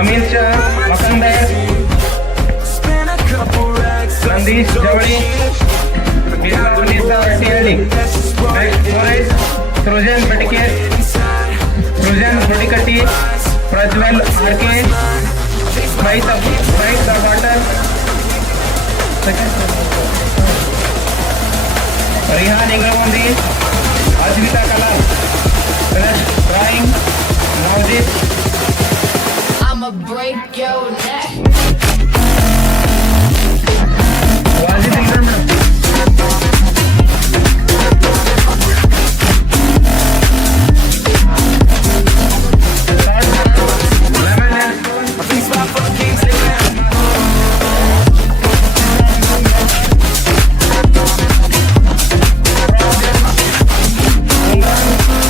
ಅಮಿತ್ ಶಾ, ಮಕಂದರ್, ನಂದೀಶ್ ಜವಳಿ, ಹಟ್ಟಿಹಳ್ಳಿ, ಸೃಜನ್ ಪಟಿಕೆ, ಸೃಜನ್ ಪಟಿಕಟ್ಟಿ, ಪ್ರಜ್ವಲ್ ಆರ್ಕೆ, ಸ್ಮೈತ್ ವಾಟರ್, ರಿಹಾನ್ ಇಂಗ್ಲಮಂದಿ, ಅಜ್ವಿತಾ ಕಲಾಲ್, ಡ್ರಾಯಿಂಗ್, Navajit. I'ma break your neck. Wajid Ikram.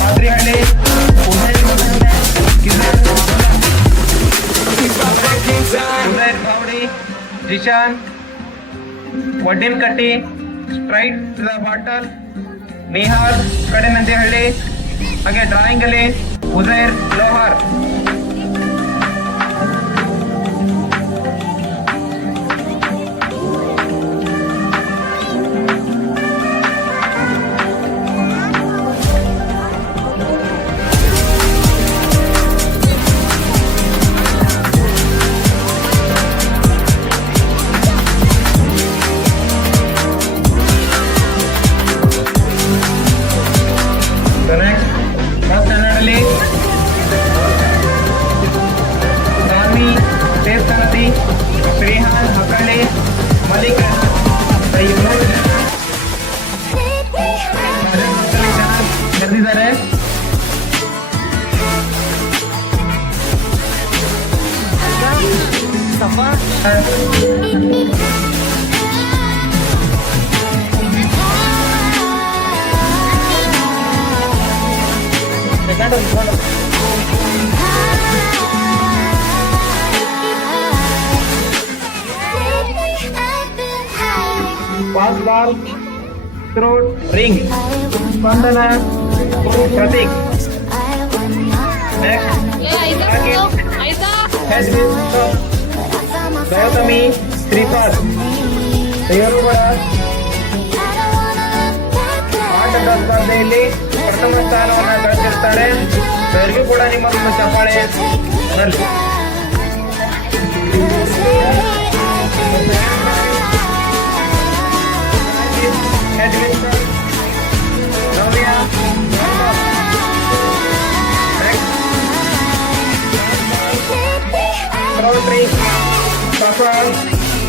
Adriane, Uday, Kizer, Jishan, Vadinkatti, Straight to the Bottle, Nihal, Kadenandihalli, ಹಾಗೆ ಡ್ರಾಯಿಂಗ್ ಅಲ್ಲಿ ಉಜೈರ್ ಲೋಹಾರ್. ಫಸ್ಟ್ ಸ್ಟ್ಯಾಂಡರ್ಡಲ್ಲಿ ರಾಮಿ ದೇವಸ್ಥಾನದಿ ಶ್ರೀಹಾನ್ ಹಕ್ಕಳ್ಳಿ ಮಲ್ಲಿಕ್ ಕರೆದಿದ್ದಾರೆ. ಪಾಸ್ ಬಾಲ್ ಥ್ರೋಟ್ ರಿಂಗ್ ಸ್ಪಂದನ ಪ್ರತೀಕ್. ಗೌತಮಿ ಶ್ರೀಪಾದ್ ಇವರು ಕೂಡ ಆಟದ ಸ್ಪರ್ಧೆಯಲ್ಲಿ ಪ್ರಥಮ ಸ್ಥಾನವನ್ನು ಗಳಿಸಿರ್ತಾರೆ. ಇವರಿಗೂ ಕೂಡ ನಿಮ್ಮ ಚಪ್ಪಾಳೆ ಬರಲಿ.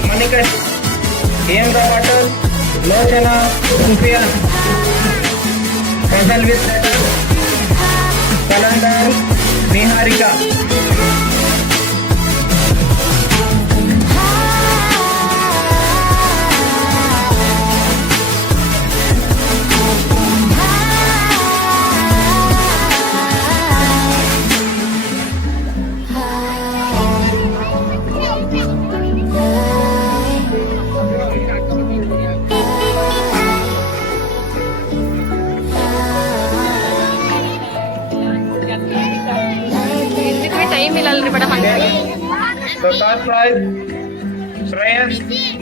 ಮಣಿಕಟ್ ಏಂದ ವಾಟರ್ Lochana Sufiyan Fasal with Kalandar Niharika. The first prize, Shreyas,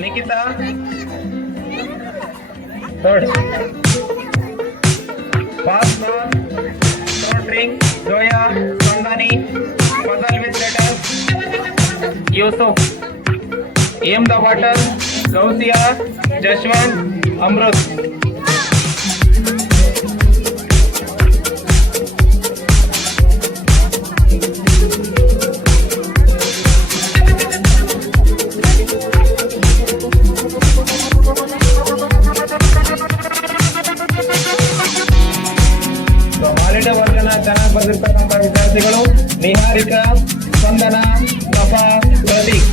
Nikita. Third, fast ball, throat ring, Zoya, Sandani, puzzle with letters, Yusuf. Aim the water, Gausia, Jashwant, Amrut. ವರ್ಗನ ಚೆನ್ನಾಗಿ ಬಂದಿರ್ತಕ್ಕಂಥ ವಿದ್ಯಾರ್ಥಿಗಳು ನಿಹಾರಿಕಾ, ಸ್ಪಂದನ, ನಫಾ, ಪ್ರತೀಕ್.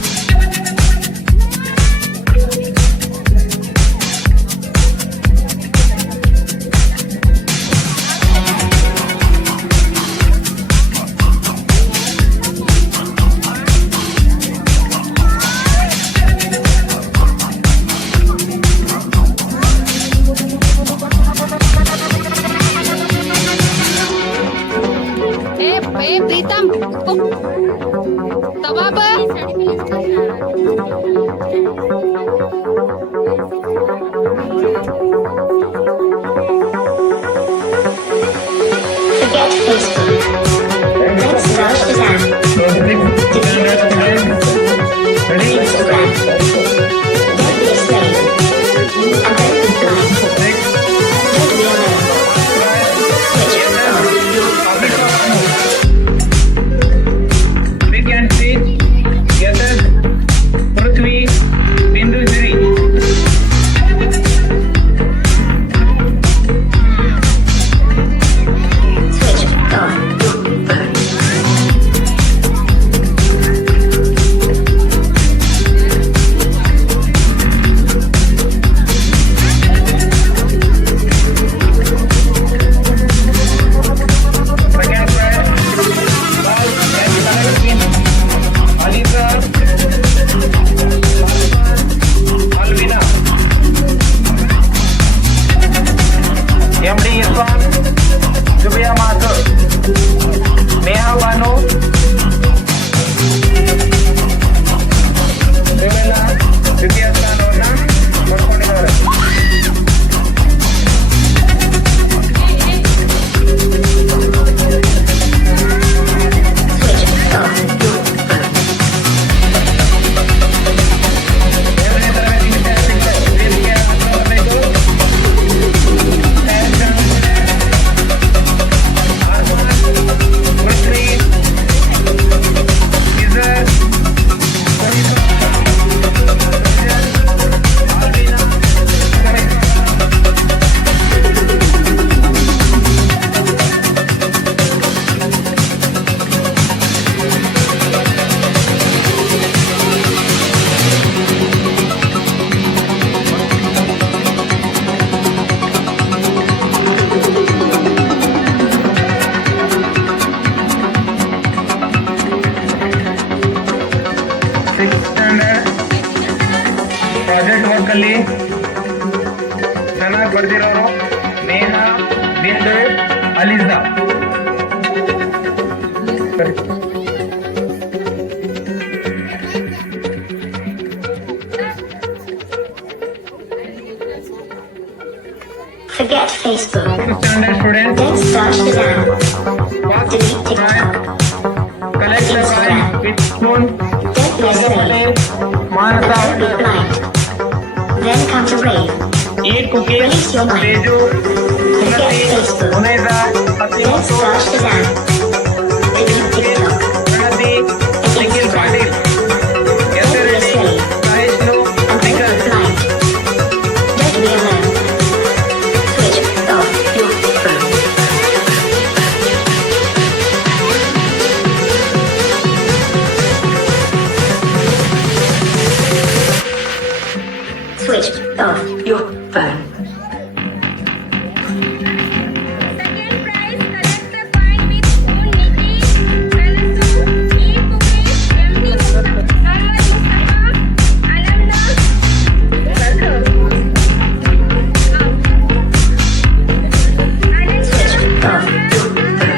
प्रीतम तवा पर ವಿಭಾಗದಲ್ಲಿ ಚೆನ್ನಾಗಿ ಬರ್ದಿರೋರು ನೇಹಾ, ಬಿಂದು, ಅಲಿಜಾ. Forget Facebook. Standard students. Then search Shazam. Delete TikTok. Collect the coin with spoon. Then press save. Manasa. Then be blind. Then come to rave. Eat cookies. Release your mind. Teju. Forget Facebook. Uneza. Then search Shazam. Delete TikTok. Pranati. Nikhil Patil. Yesterday. Kahishnu. And then be blind. Don't be alone. Switch off your phone. Switch off your phone. Second prize, collect the coin with spoon, Niti, Sanasu, eat cookies, MD Muhammad Mustafa, Alamna, Switch off your phone.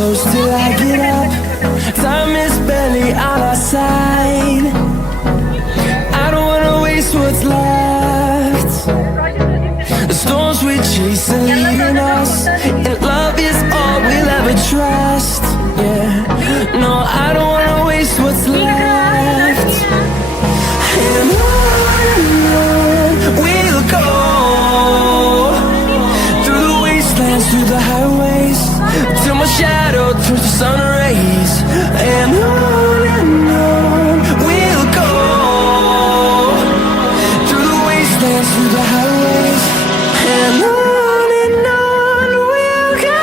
Close till I get up. Time is barely on our side. I don't wanna waste what's left. The storms we chase are leading us, and love is all we'll ever trust. Yeah, no, I don't wanna waste what's left. And on we'll go, through the wastelands, through the highways, till my shadow turns to sun rays. And on we'll go, through the wastelands, through the highways. And on we'll go.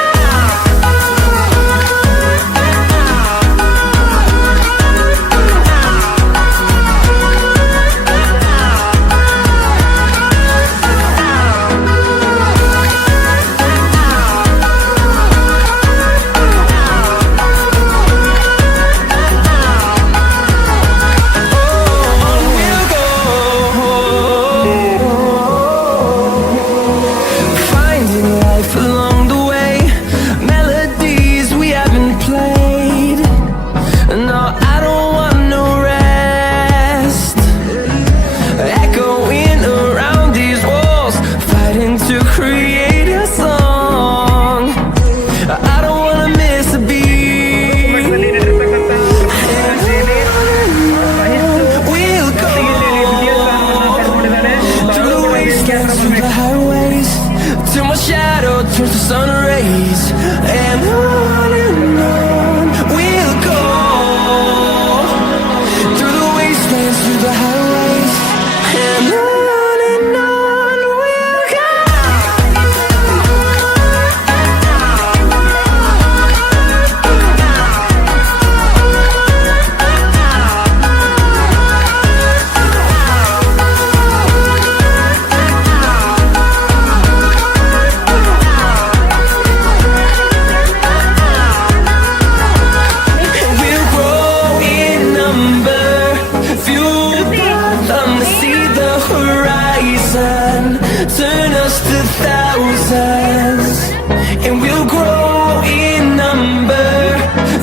will grow in number,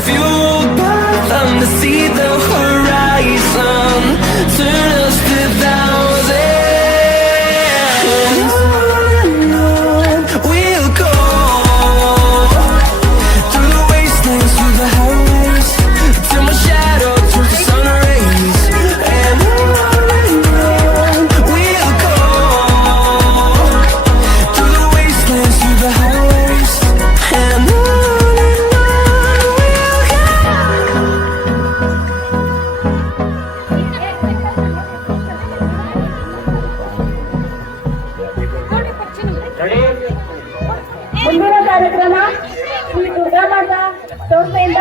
fueled by them to see the horizon, turn us to thousands. And on we'll go, through the wastelands, through the highways, till my shadow turns to sun rays. And on we'll go, through the wastelands, through the highways. And on we'll go. ಮುಂದಿನ ಕಾರ್ಯಕ್ರಮ ಶ್ರೀ ದುರ್ಗಾಮಾತಾ ಸಂಸ್ಥೆಯಿಂದ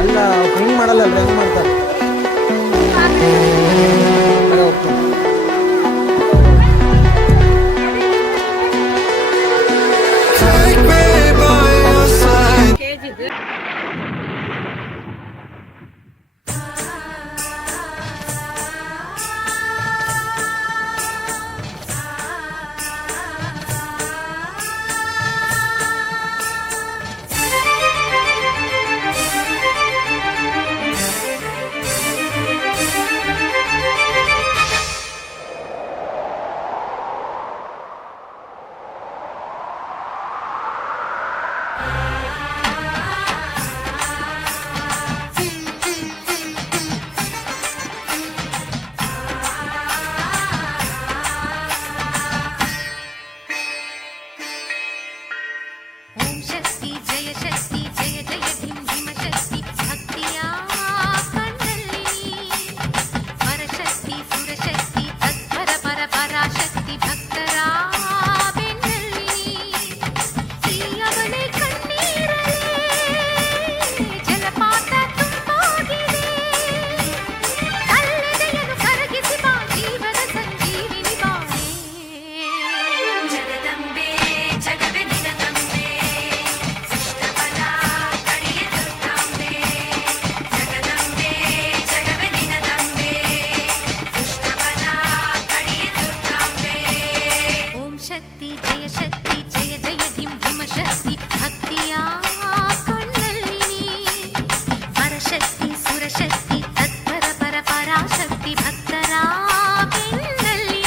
ಅಲ್ಲ ಹಿಂಗ್ ಮಾಡಲ್ಲ ಹೆಂಗ್ ಮಾಡ್ತಾರೆ Take me by your side. Om ಶಕ್ತಿ ಜಯ ಜಯ ಧಿಂ ಧಿಮ ಶಕ್ತಿ ಭಕ್ತಿಯ ಕಣ್ಣಲ್ಲಿ ಪರಶಕ್ತಿ ಸುರಶಕ್ತಿ ತತ್ಪರ ಪರ ಪರಾಶಕ್ತಿ ಭಕ್ತರ ಬೆನ್ನಲ್ಲಿ ಈ ಅವನೇ ಕಣ್ಣೀರಲೇ ಜಲಪಾತ ತುಂಬಾಗಿದೆ ಕಲ್ಲೆದೆಯನ್ನು ಕರಗಿಸಿ ಬಾ ಜೀವನ ಸಂಜೀವಿನಿ ಬಾಳೆ ಜಗದಂಬೆ ಜಗವೇ ನಿನ ತಂಬೆ ದುಷ್ಟಬಲ ಕಡಿಯ ದುರ್ಗಾಂಬೆ ಜಗದಂಬೆ ಜಗವೇ ನಿನ ತಂಬೆ ದುಷ್ಟಬಲ ಕಡಿಯ ದುರ್ಗಾಂಬೆ ಓಂ ಶಕ್ತಿ ಜಯ ಜಯ ಧಿಂ ಧಿಮ ಶಕ್ತಿ ಭಕ್ತಿಯ ಕಣ್ಣಲ್ಲಿ ಪರಶಕ್ತಿ ಸುರಶಕ್ತಿ ತತ್ಪರ ಪರ ಪರಾಶಕ್ತಿ ಭಕ್ತರ ಬೆನ್ನಲ್ಲಿ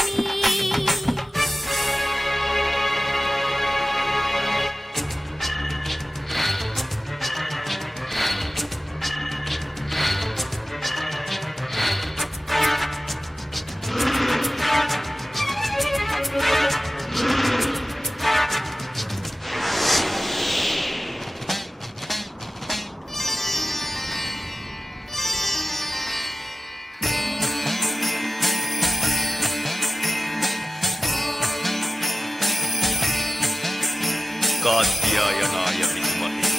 कात्यायनाय विद्महे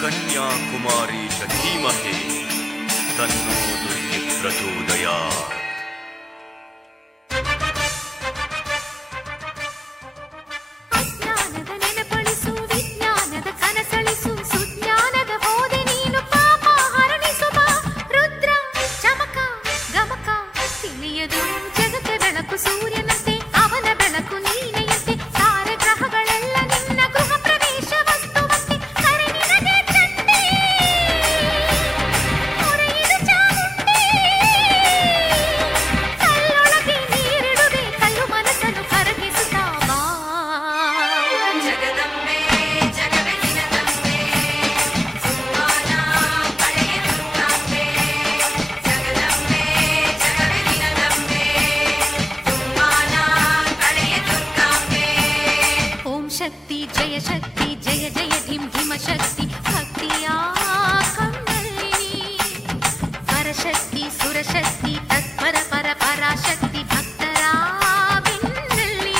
कन्याकुमारी च धीमहि तन्नो दुर्गे प्रचोदयात्। ಅಜ್ಞಾನದ ನೆನಪಳಿಸು ವಿಜ್ಞಾನದ ಕನಸಳಿಸು ಸುಜ್ಞಾನದ ಬೋಧೆ ನೀನು ಪಾಪ ಹರಣಿಸು ಬಾ ರುದ್ರ ಚಮಕ ಗಮಕ ತಿಳಿಯದು ಜಗಕ್ಕೆ ಬೆಳಕು ಸೂರ್ಯನಂತೆ ಅವನ ಬೆಳಕು ನೀನೆಯಂತೆ ತಾರೆ ಗ್ರಹಗಳೆಲ್ಲ ನಿನ್ನ ಗೃಹ ಪ್ರವೇಶ ವಸ್ತುವಂತೆ ಕರೆ ನಿನಗೆ ಚಂಡಿ ಹೊರೆಯಿಡು ಚಾಮುಂಡಿ ಕಲ್ಲೊಳಗೆ ನೀರಿಡುವೆ ಕಲ್ಲು ಮನಸ್ಸನ್ನು ಕರಗಿಸುತ್ತಾ ಬಾ ಜಗದಂಬೆ ಜಗವೇ ನಿನ ತಂಬೆ ಸುಮಾನ ಕಳೆಯ ದುರ್ಗಾಂಬೆ ಜಗದಂಬೆ ಜಗವೇ ನಿನ ತಂಬೆ ಸುಮಾನ ಕಳೆಯ ದುರ್ಗಾಂಬೆ ಓಂ ಶಕ್ತಿ ಜಯ ಜಯ ಧಿಂ ಧಿಮ ಶಕ್ತಿ ಭಕ್ತಿಯ ಕಣ್ಣಲ್ಲಿ ಪರಶಕ್ತಿ ಸುರಶಕ್ತಿ ತತ್ಪರ ಪರ ಪರಾಶಕ್ತಿ ಭಕ್ತರ ಬೆನ್ನಲ್ಲಿ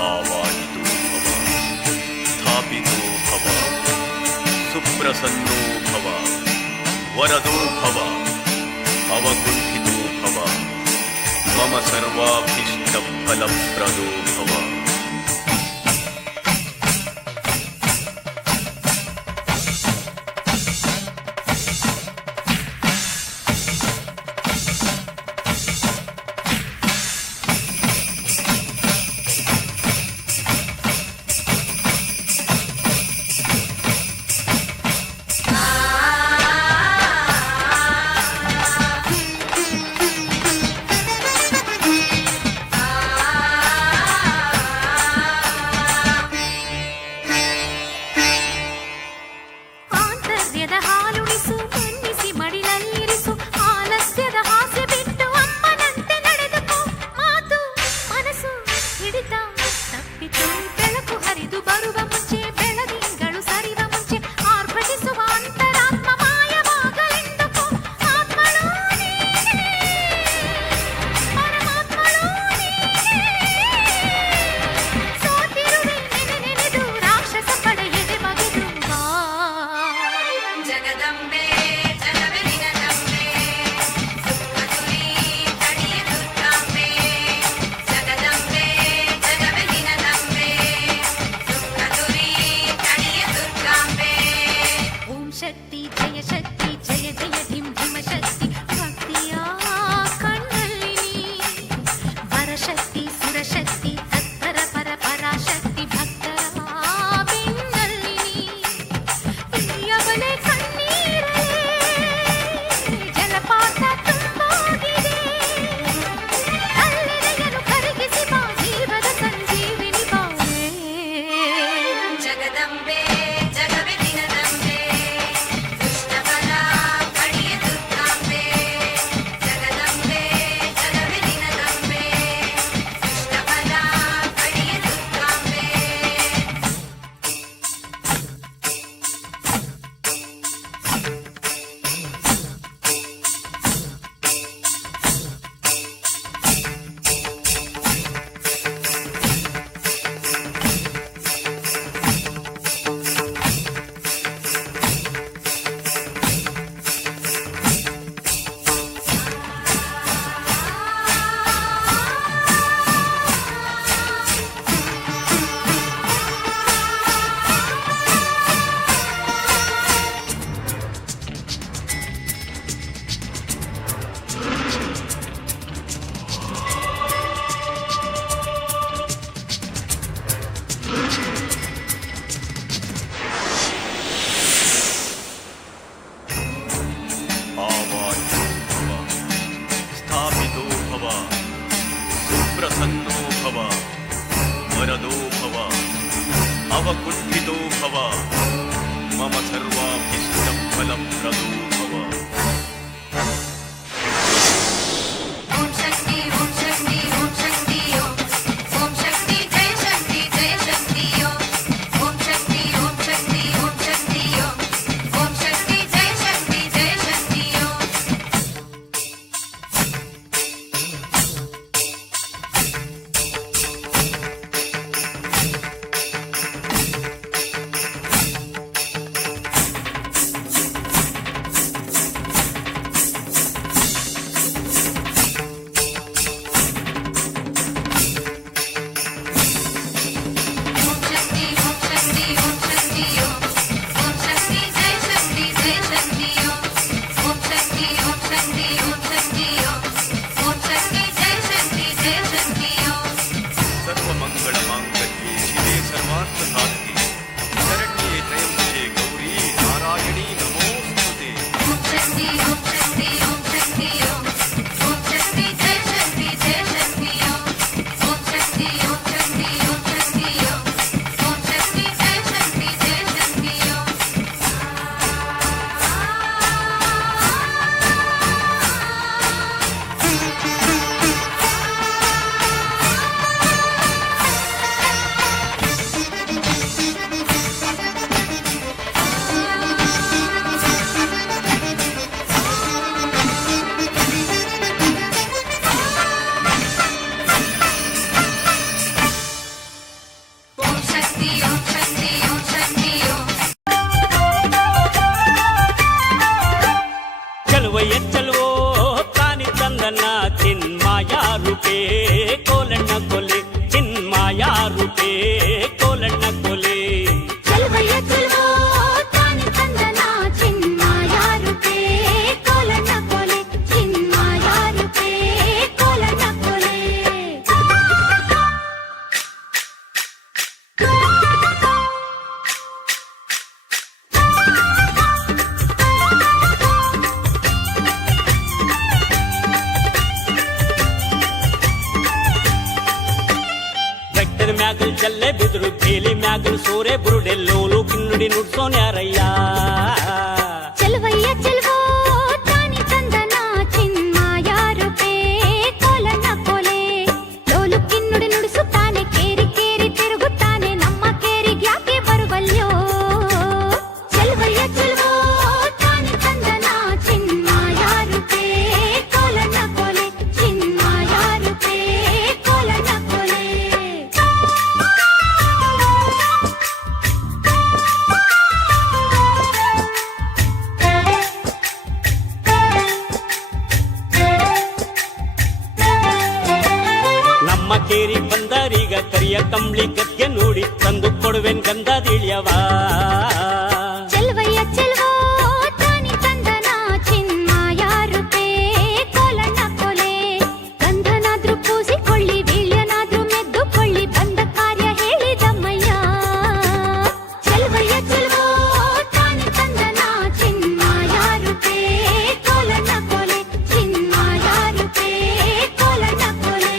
आवाहितो भव स्थापितो भव ಭವ ಅವಕುಂಠಿತೋ ಭವ ಮಮ ಸರ್ವಾಭೀಷ್ಟ ಫಲಪ್ರದೋ ಭವ. ಚೆಲುವಯ್ಯ ಚೆಲುವೋ ತಾನಿ ತಂದನ ಚಿನ್ಮಾಯ ರೂಪೇ ಕೋಲಣ್ಣ ಕೊಲೆ ಚಿನ್ಮಾಯ ರೂಪೇ ಕೋಲಣ್ಣ ಕೊಲೆ ಚೆಲುವಯ್ಯ ಚೆಲುವೋ ತಾನಿ ತಂದನ ಚಿನ್ಮಾಯ ರೂಪೇ ಕೋಲಣ್ಣ ಕೊಲೆ ಚಿನ್ಮಾಯ ರೂಪೇ ಕೋಲಣ್ಣ ಕೊಲೆ ಬೆಟ್ಟದ ಮ್ಯಾಗಲ್ ಜಲ್ಲೆ ಬಿದ್ರು ಬೇಲಿ ಮ್ಯಾಗಲ್ ಸೋರೆ ಬುರುಡೆ ಲೋಲು ಕಿನ್ನುಡಿ ನುಡ್ಸೋನ್ ಯಾರಯ್ಯ ಚೆಲುವಯ್ಯ ಚೆಲುವೋ ತಾನಿ ತಂದನ ಚಿನ್ಮಾಯ ರೂಪೇ ಕೋಲಣ್ಣ ಕೊಲೆ ಲೋಲು ಕಿನ್ನುಡಿ ನುಡಿಸುತ್ತಾನೆ ಕೇರಿ ಕೇರಿ ತಿರುಗುತ್ತಾನೆ ನಮ್ಮ ಕೇರಿಗೆ ಯಾಕೆ ಬರುವಲ್ಯೋ ಚೆಲುವಯ್ಯ ಚೆಲುವೋ ತಾನಿ ತಂದನ ಚಿನ್ಮಾಯ ರೂಪೇ ಕೋಲಣ್ಣ ಕೊಲೆ ಚಿನ್ಮಾಯ ರೂಪೇ ಕೋಲಣ್ಣ ಕೊಲೆ ನಮ್ಮ ಕೇರಿ ಬಂದರೀಗ ಕರಿಯ ಕಂಬ್ಳಿ ಗದ್ಗೆ ನೋಡಿ ತಂದು ಕೊಡುವೆನ್ ಗಂಧದಿಳಿಯವಾ ಚೆಲುವಯ್ಯ ಚೆಲುವೋ ತಾನಿ ತಂದನ ಚಿನ್ಮಾಯ ರೂಪೇ ಕೋಲಣ್ಣ ಕೊಲೆ ಗಂಧನಾದ್ರೂ ಪೂಸಿಕೊಳ್ಳಿ ವೀಳ್ಯನಾದ್ರೂ ಮೆದ್ದುಕೊಳ್ಳಿ ಬಂದ ಕಾರ್ಯ ಹೇಳಿದಮ್ಮಯ್ಯ ಚೆಲುವಯ್ಯ ಚೆಲುವೋ ತಾನಿ ತಂದನ ಚಿನ್ಮಾಯ ರೂಪೇ ಕೋಲಣ್ಣ ಕೊಲೆ ಚಿನ್ಮಾಯ ರೂಪೇ ಕೋಲಣ್ಣ ಕೊಲೆ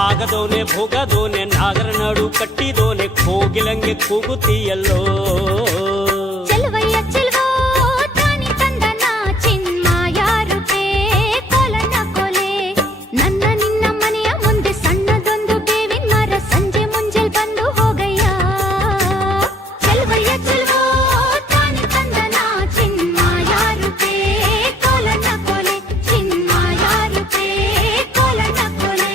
ಆಗದೋನೆ ಭೋಗದೋನೆ ನಾಗರ ನಾಡು ಕಟ್ಟಿದೋನೆ ಕೋಗಿಲಂಗೆ ಕೂಗುತ್ತೀಯಲ್ಲೋ ಚೆಲುವಯ್ಯ ಚೆಲುವೋ ತಾನಿ ತಂದನ ಚಿನ್ಮಾಯ ರೂಪೇ ಕೋಲಣ್ಣ ಕೊಲೆ ನನ್ನ ನಿನ್ನ ಮನೆಯ ಮುಂದೆ ಸಣ್ಣದೊಂದು ಬೇವಿನ ಮರ ಸಂಜೆ ಮುಂಜಾನೆ ಬಂದು ಹೋಗಯ್ಯ ಚೆಲುವಯ್ಯ ಚೆಲುವೋ ತಾನಿ ತಂದನ ಚಿನ್ಮಾಯ ರೂಪೇ ಕೋಲಣ್ಣ ಕೊಲೆ ಚಿನ್ಮಾಯ ರೂಪೇ ಕೋಲಣ್ಣ ಕೊಲೆ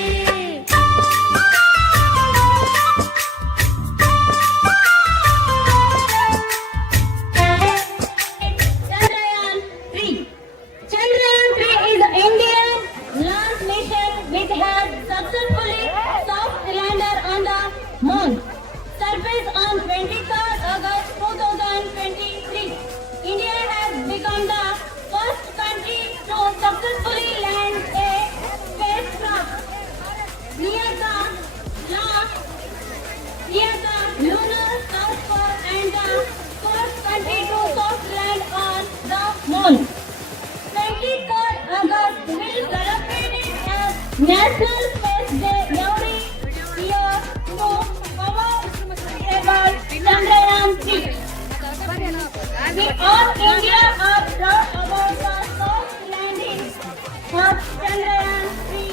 Chandrayaan 3. Chandrayaan 3 is the Indian launch mission which has successfully soft lander on the moon. Surface on 23rd August 2023. India has become the first country to successfully land a spacecraft near the lunar south pole and the first country to soft land on the moon. 23rd August will celebrate it as National Space Day every year to commemorate Chandrayaan 3. We all India are proud about the soft landing of Chandrayaan 3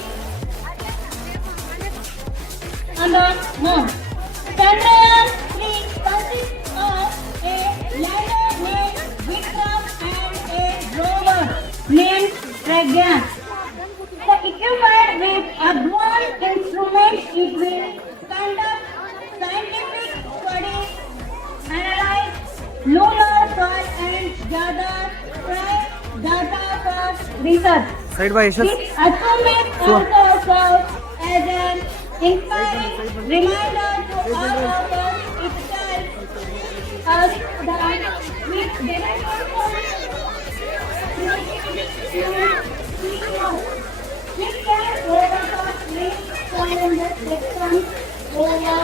on the moon. Chandrayaan 3 consists of a lander named Vikram and a rover named Pragyan. The equipment with advanced instruments, it will conduct scientific studies, analyze lunar soil and gather fresh data for research. This achievement also serves as an inspiring reminder to all of us. It tells us that with we can overcome these challenges with some over.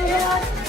Let's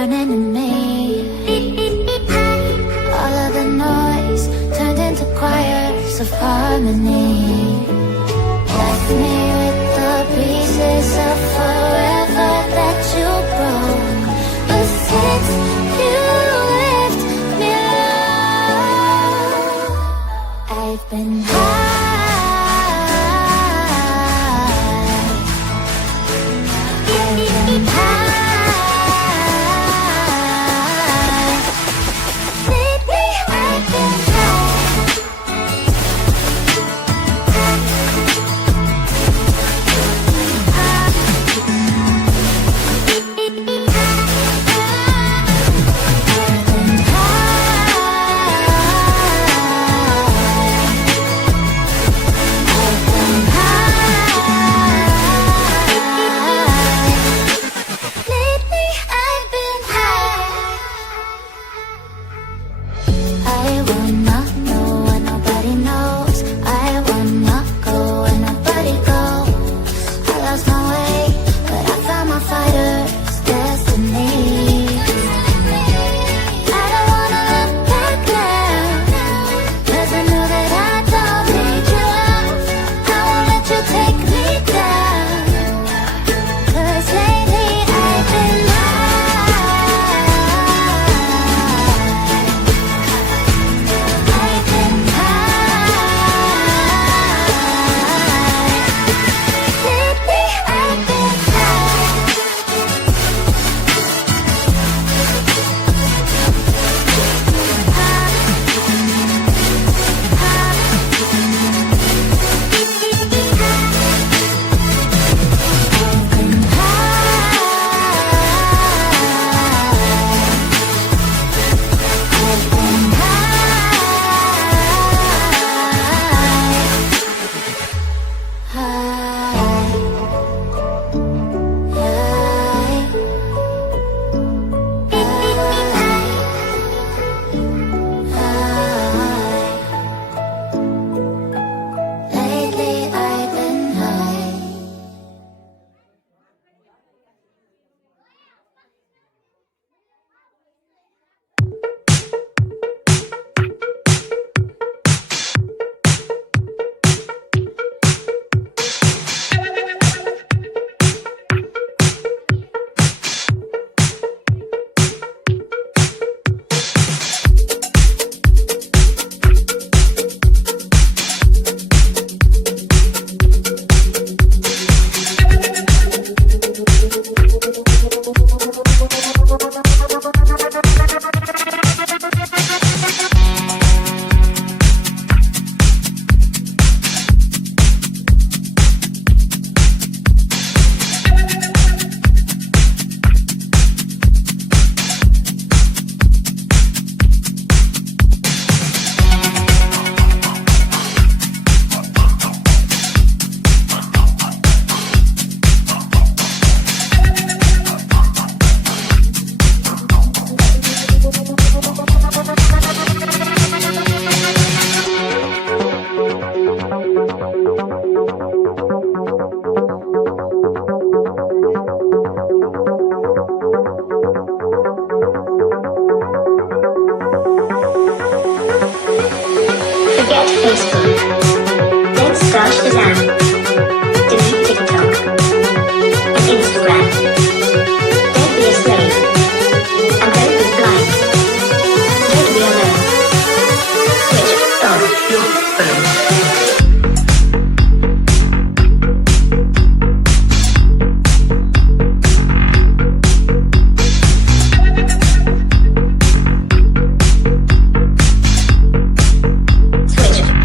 burning in me. All of the noise turned into choirs of harmony. Left me with the pieces of forever that you broke. But since you left me alone, I've been high.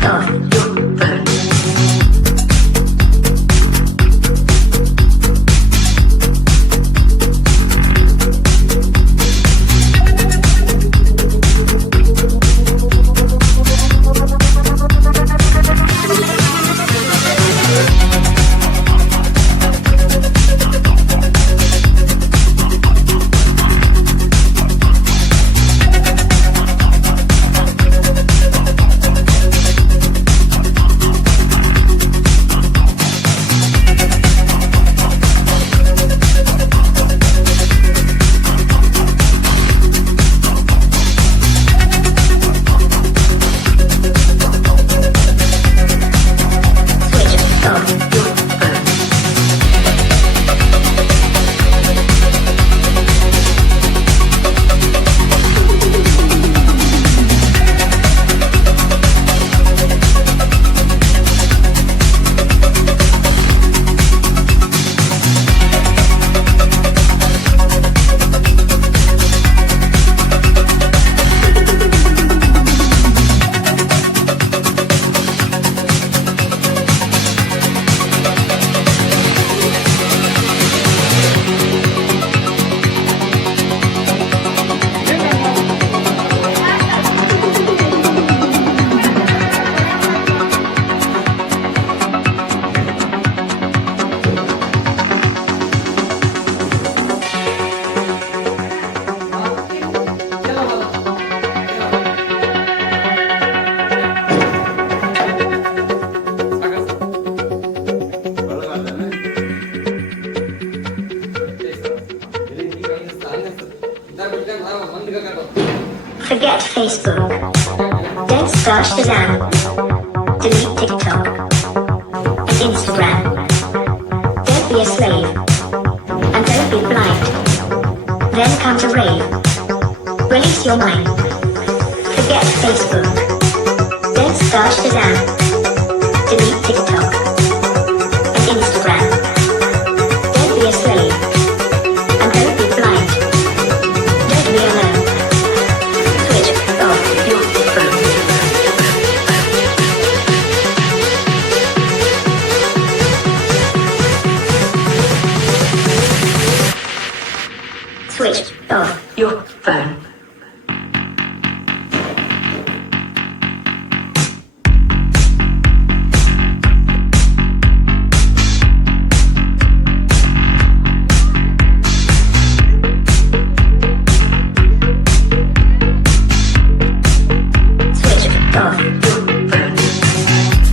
Off. start Shazam. Delete TikTok and Instagram. Don't be a slave. And don't be blind. Then come to rave. Release your mind. Forget Facebook. Don't start Shazam. Delete TikTok and Instagram. Don't be a slave. And don't be blind. Don't be alone. Switch off your phone. Switch off your phone. Switch off your phone.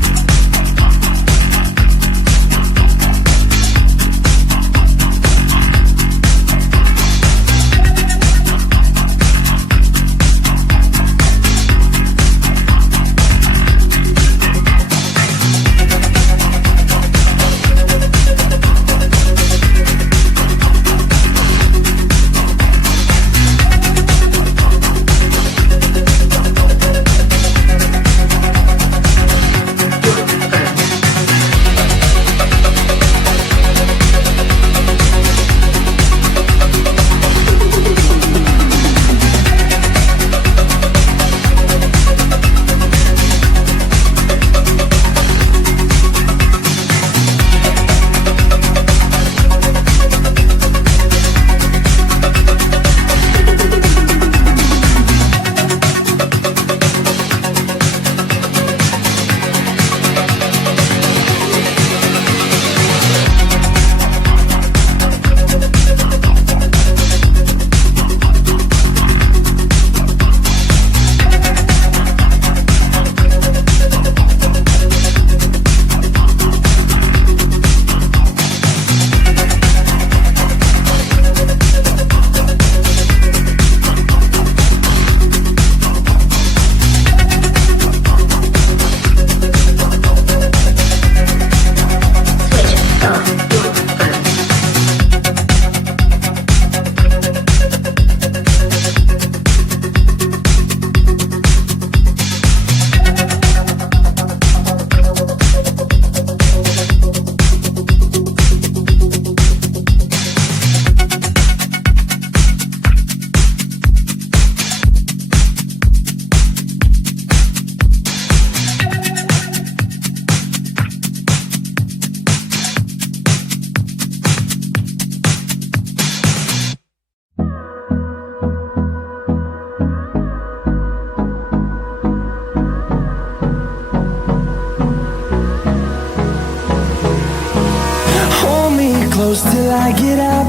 Close till I get up.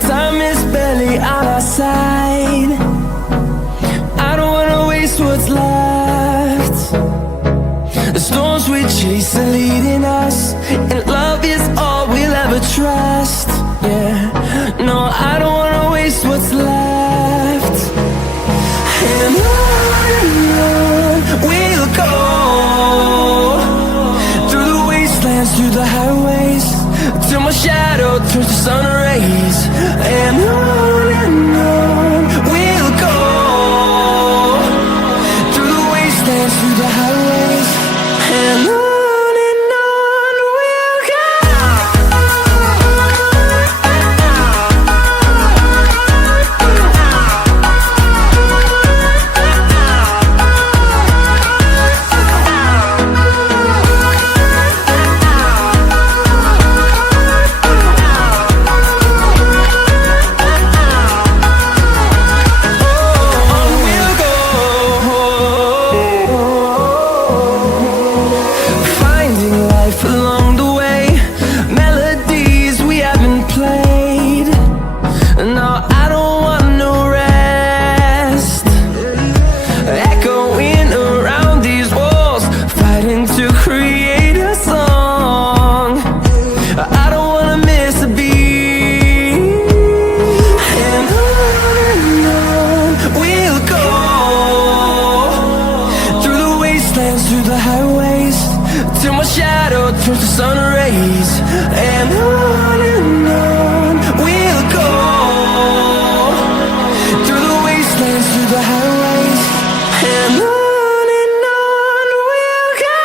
Time is barely on our side. I don't wanna waste what's left. The storms we chase are leading us, and love is all we'll ever trust. Yeah, no, I don't wanna waste what's left. And on we'll go, through the wastelands, through the highways, till my shadow turns to sun rays. And on we'll go, through the wastelands, through the highways, and on we'll go. through the highways, till my shadow turns to sun rays. And on we'll go, through the wastelands, through the highways. And on we'll go.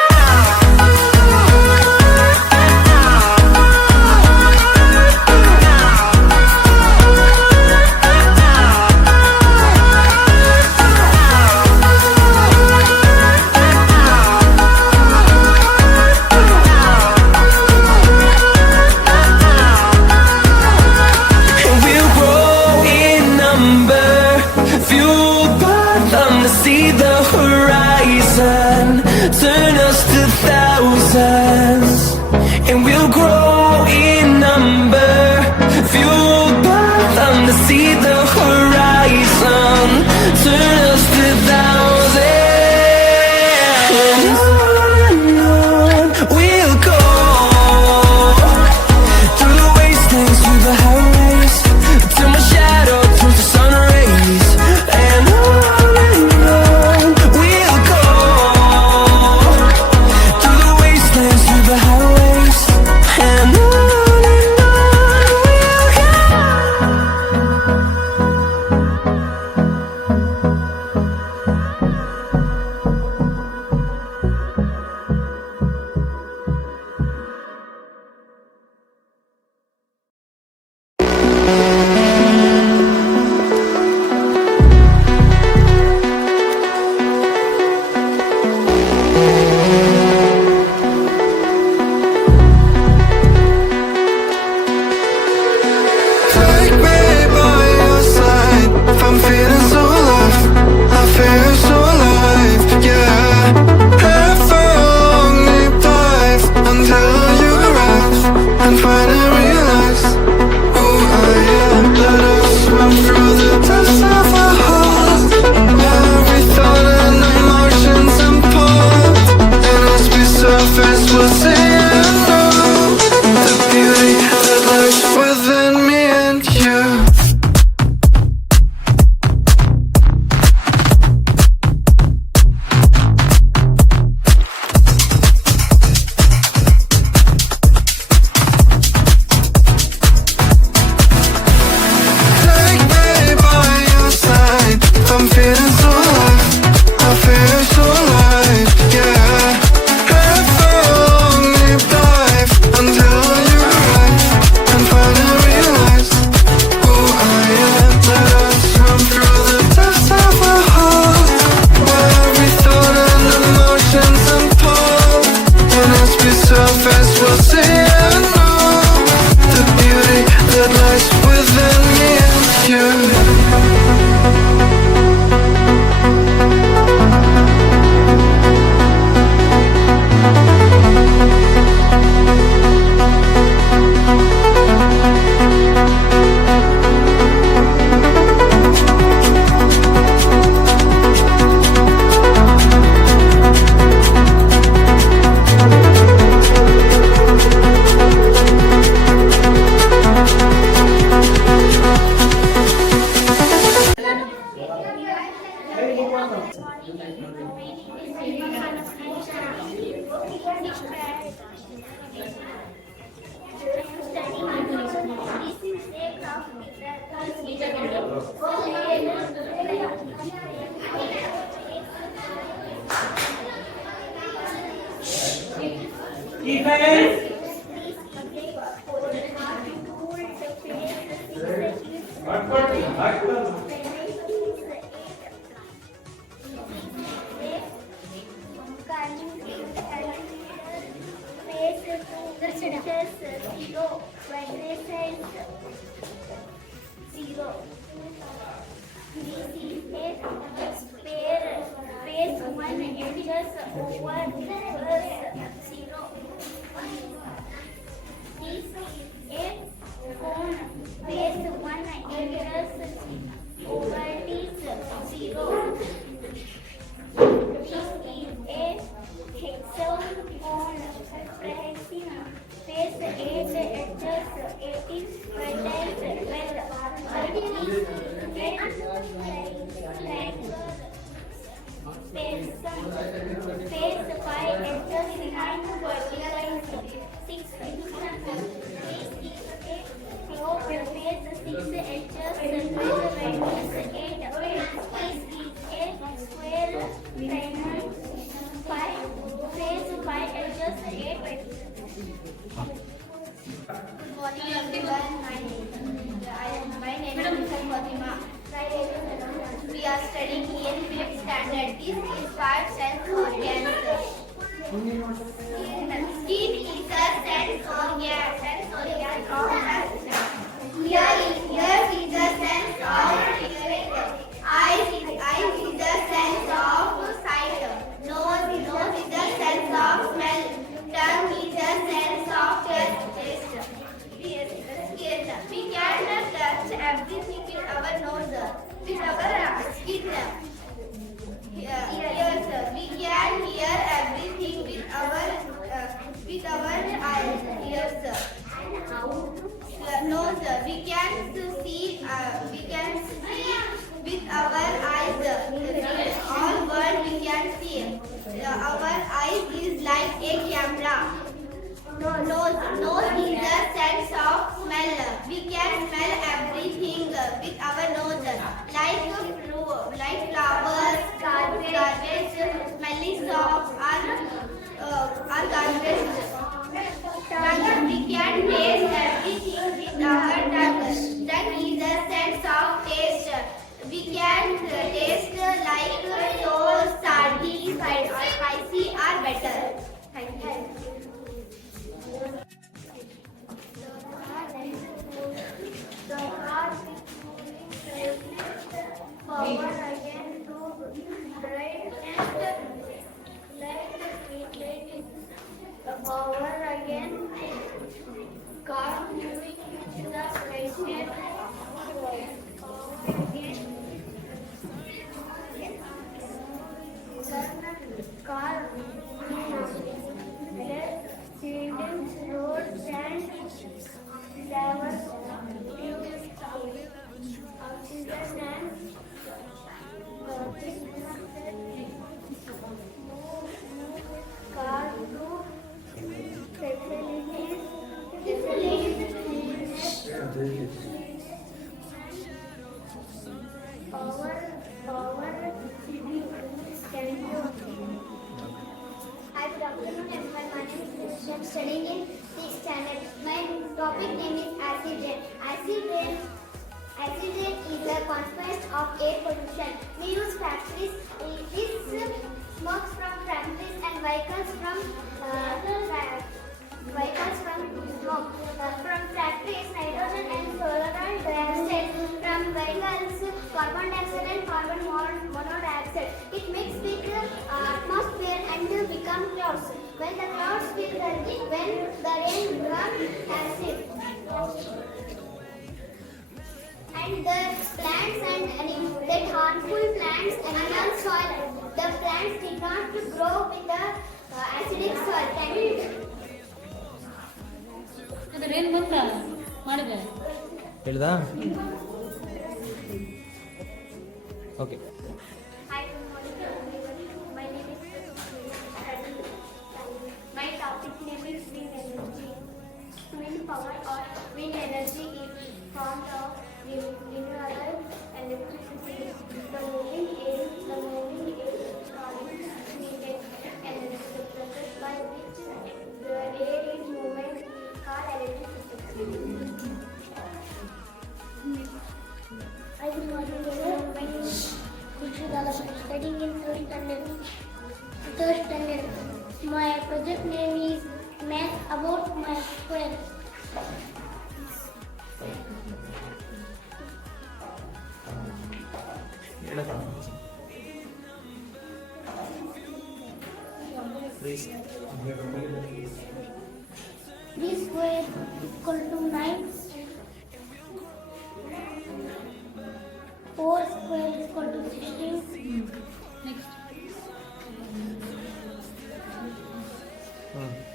See the horizon, turn us to thousands, and we'll grow in number, fueled by them to see the horizon, turn us to thousands, and on we'll go, through the wastelands, through the highways, till my shadow turns to sun rays. And Space Face 5 enters behind vertical 6 flow face 6 enters surface radius 8 is a square triangle 5 face 5 enters 8 Good morning everyone. My name is Fatima. We are studying in 5th standard. This is part sense organs. Skin is a sense organ. Ear is the sense of hearing. Eyes is the sense of sight. Nose is the sense of smell. Tongue is the sense of taste. We can touch everything with our nose, with our skin. Ears. We can hear everything with our eyes. Ears. Nose. We can see with our eyes. All world we can see. Our eyes is like a camera. Nose is the sense of smell. We can smell everything with our nose, like flowers, garbage, smelly socks, or garbage. Tongue, we can taste everything with our tongue. Tongue is the sense of taste. We can taste like sour, salty, spicy, or better. Thank you. The heart is forward again to right and left feet forward again. Car moving to the right hand. Car students road and driver oxygen and car to facilities power city. Thank you. Hi, good afternoon everyone. My name is Krish. I am studying in 6th standard. My topic name is acid rain. Acid rain is a consequence of air pollution. We use factories. This smoke from factories and vehicles from smoke. From factories, nitrogen and sulfur dioxide. From vehicles, carbon dioxide and carbon monoxide. It mixes with the atmosphere and become clouds. When the clouds fill the when the rain becomes acid. And the plants and that harmful plants animal soil. The plants did not grow with the acidic soil. Thank you. ಏನು ಬಂತ ಮಾಡಿದೆ ಹೇಳ್ದಾ okay. Hi, good morning everyone. My name is My topic name is wind energy. Wind power or wind energy is formed of renewable electricity. The moving air created energy. The process by which the air is movement is called electricity. Hi, good morning everyone. My name is Kushidala. I am studying in 3rd standard. My project name is Math About My Square. This square equal to 9. 4 square equal to 16. ನೆಕ್ಸ್ಟ್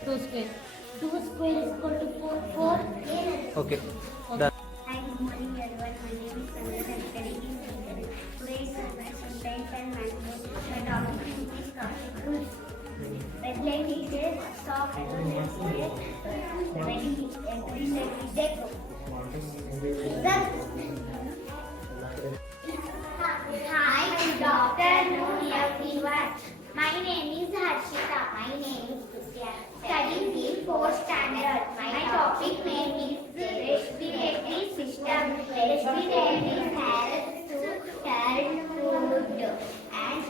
2 ಸ್ಕ್ವೇರ್ 2 square equal to 4. Okay. Hi, good morning everyone. My name is Sandra. I am studying in 5th. Today is my subject and math. My topic is of Hi, good afternoon everyone. My name is Harshita. My name is Sutya. Studying in 4th standard. My topic name is respiratory system. Respiratory helps to carry food and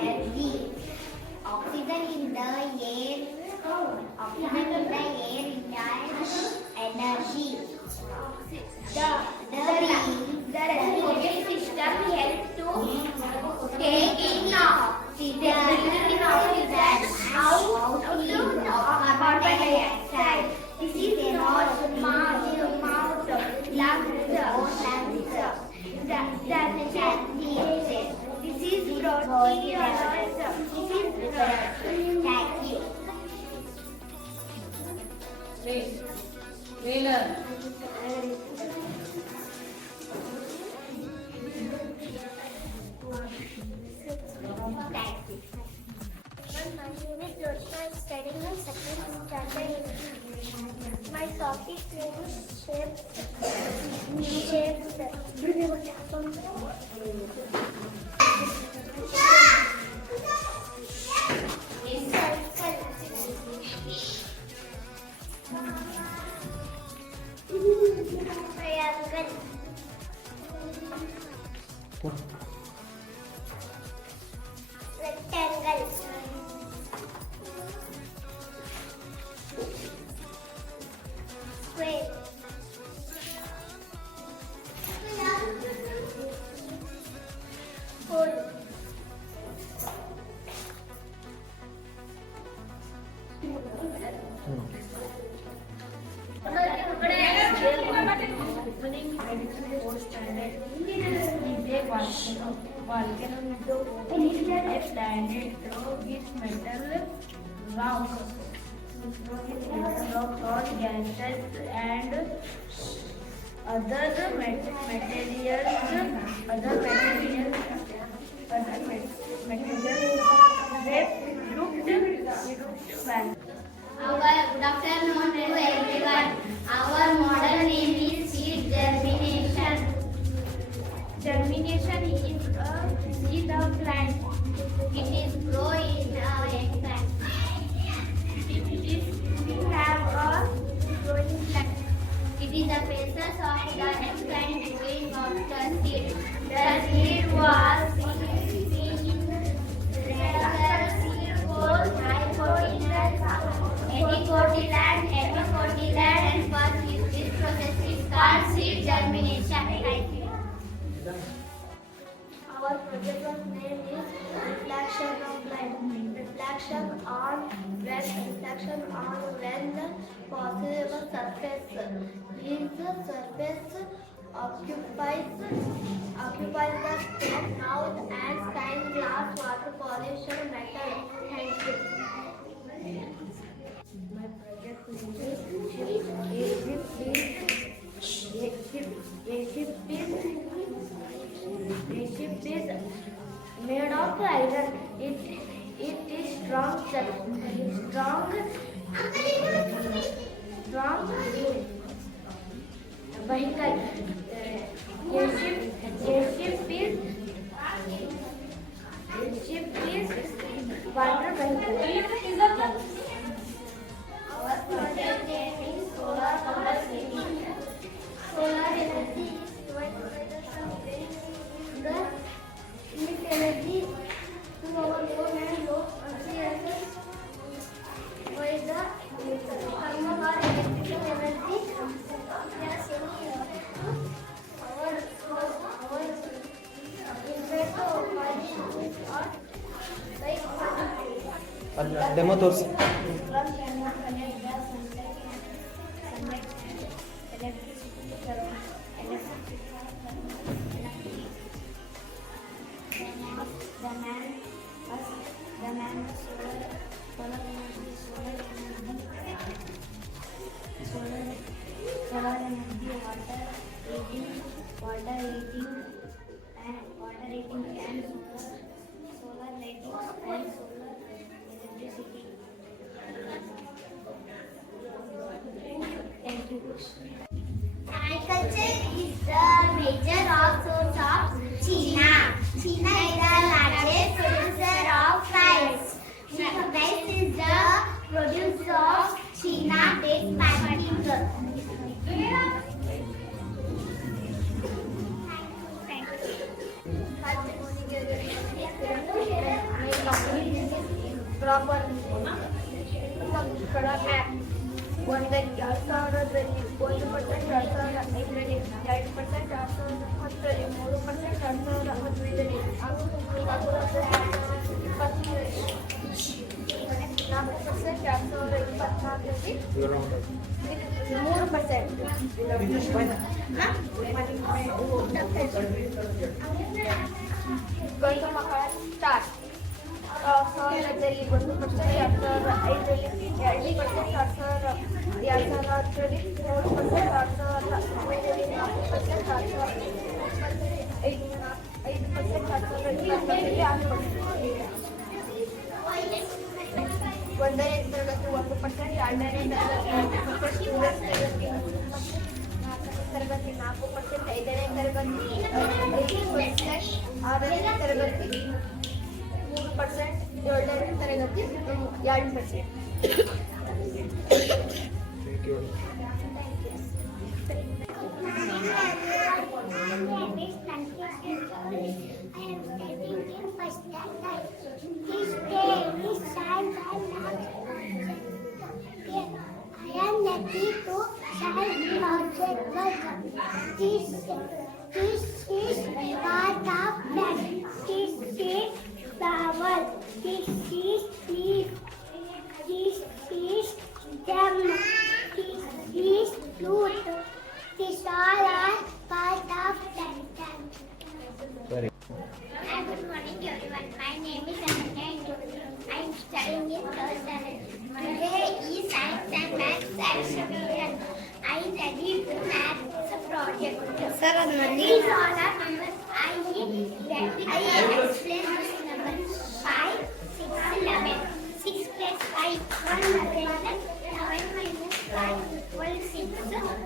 energy. Oxygen in the air. Oxygen in the air requires energy. The respiratory system helps to take in oxygen out of carbon dioxide. This is nose, mouth, lungs, this is protein. Thank you. Trailer. Thank you. My name is Roshna. I'm studying in 2nd standard. My topic is shapes. Triangle. Rectangle. Square. Hole. Rock gases and other materials Good afternoon to everyone. Our model name is seed germination. Germination is a seed of plant. It is grow in a eggplant. We have a growing plant. It is the phases of the eggplant growing of the seed. The seed was seen Epikotyland, and first this process is called seed germination. Thank you. Our project name is reflection of light. Reflection on when the possible surface is the surface occupies the space now and sky, glass, water, pollution, metal. Thank you. My project name is a ship is made of iron. It is strong vehicle. A ship is water vehicle. Our project name is solar power city. Solar energy is provided by the sun. The heat energy to our home and low oxygen by the thermal or electrical energy. Yes, our impact of pollution is like demo ತೋರಿಸಿ. solar energy, water heating and solar lighting and solar electricity. Proper Kannada ಮ್ಯಾಪ್. ಒಂದರಲ್ಲಿ 2000ರಲ್ಲಿ 1%, 2005ರಲ್ಲಿ 2%, 2010ರಲ್ಲಿ 3%, 2015ರಲ್ಲಿ ಒಂದನೇ ತರಗತಿ 1%, ಎರಡನೇ ತರಗತಿ 1%, ತರಗತಿ 4%, ಐದನೇ ತರಗತಿ 5%, ಆರನೇ ತರಗತಿ 3%, ಏಳನೇ ತರಗತಿ 2%. Good morning everyone. My name is Ananya. I am studying in third standard. Today is science and maths exhibition. I studied maths project. Sir, these all are numbers. I explain this number 5, 6, 11. 6 plus 5, 1 11. 11 minus 5 equals 6.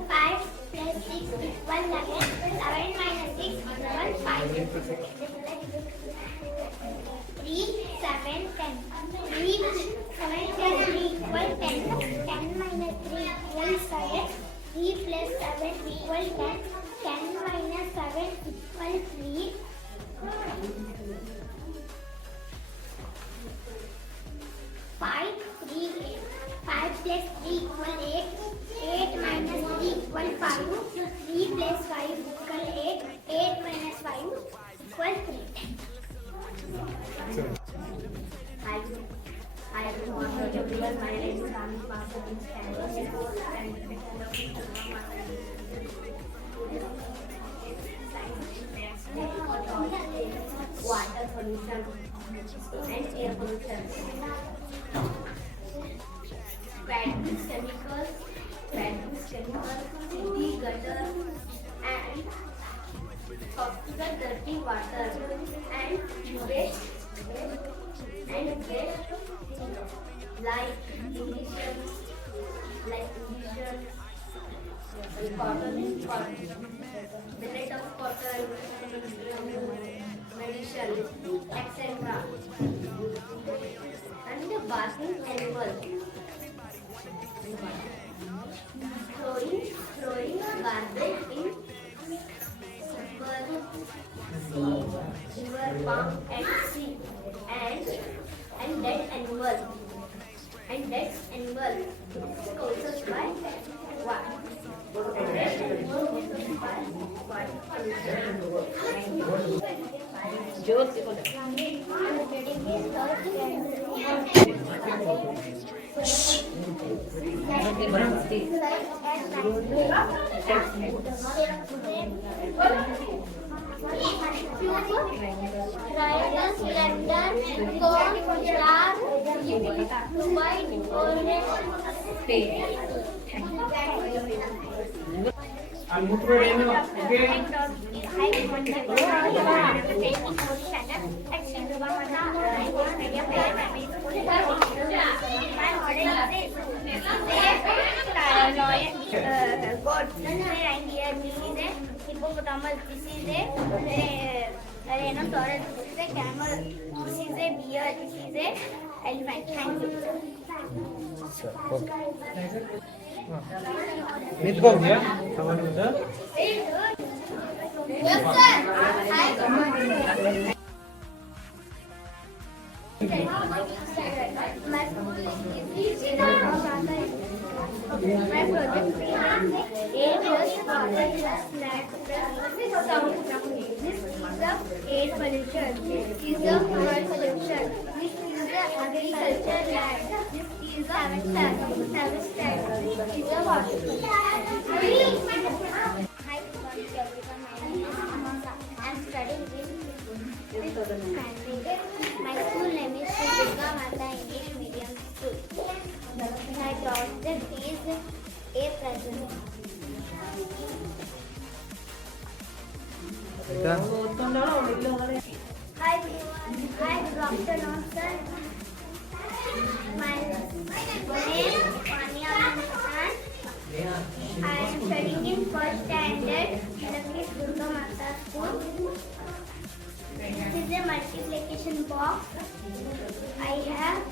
5 plus 6 equals 11. 11 minus 6 equals 5. 3, 7, 10. 3, 7 plus 3 equals 10. 10 minus 3 equals 7. 3 plus 7 equals 10. 10 minus 7 equals 3. 5, 3, 8. 5 plus 3 equals 8. 8 minus 3 equals 5. 3 plus 5 equals 8. 8 minus 5 equals 3. I good morning everyone. My name is Rami Pastor in standard 4 and water pollution and air pollution. Bad chemicals, city gutter and toxic dirty water and waste like emission, cotton, billet of cotton, medicine, etc. And the bathing animal. Throwing garbage in river, pond and sea, and dead animal. And dead animal is caused by what? Dead animal is caused by what? London, Gold, Gujarat, Dubai, hippopotamus, this is a rhinoceros, this is a camel, this is a bear, this is a elephant. Thank you. ನಿಂತ್ಕೋಗ್ಯಾ ಸವಾಲಿಂದ Yes, sir. My project name is Air Plus Water Plus Land Plus Sound. This is the air pollution. This is the soil pollution. This is the agriculture land. This is the seventh stand. This is the water pollution. Hi everyone, my name is Amanda. I am studying in 5th standard. My school name is Sri Durga Mata English Medium School. My project is a present. Hi everyone. Hi, good afternoon, sir. My name is Fania Khan. I am studying in 1st standard in Sri Durga Mata School. This is a multiplication box. I have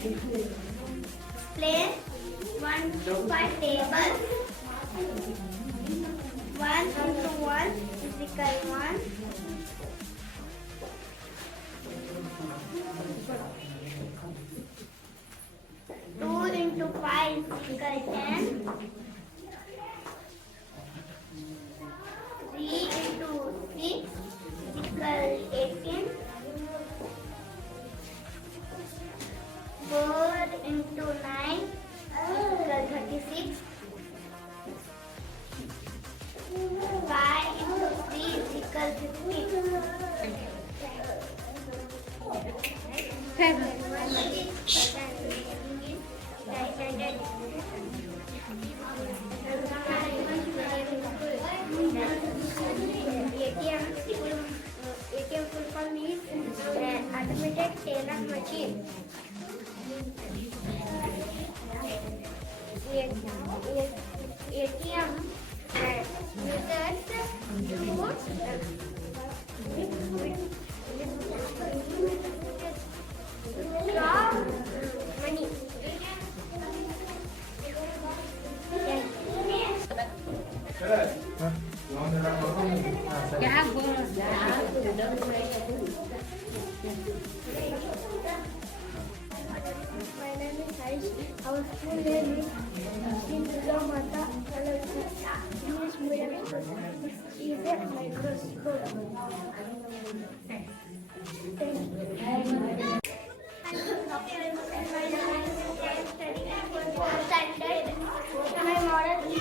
placed 1 to 5 tables. 1 into 1 is equal 1. 2 into 5 is equal 10. 3 into 6 is equal 18. 4 into 9 is equal 36. 5 into 3 is equal 15. ATM full form means automated teller machine. ATM draw money. My name is Harish. Our school name is Sri Durga Mata English Medium School. This is a microscope. Thank you. My model is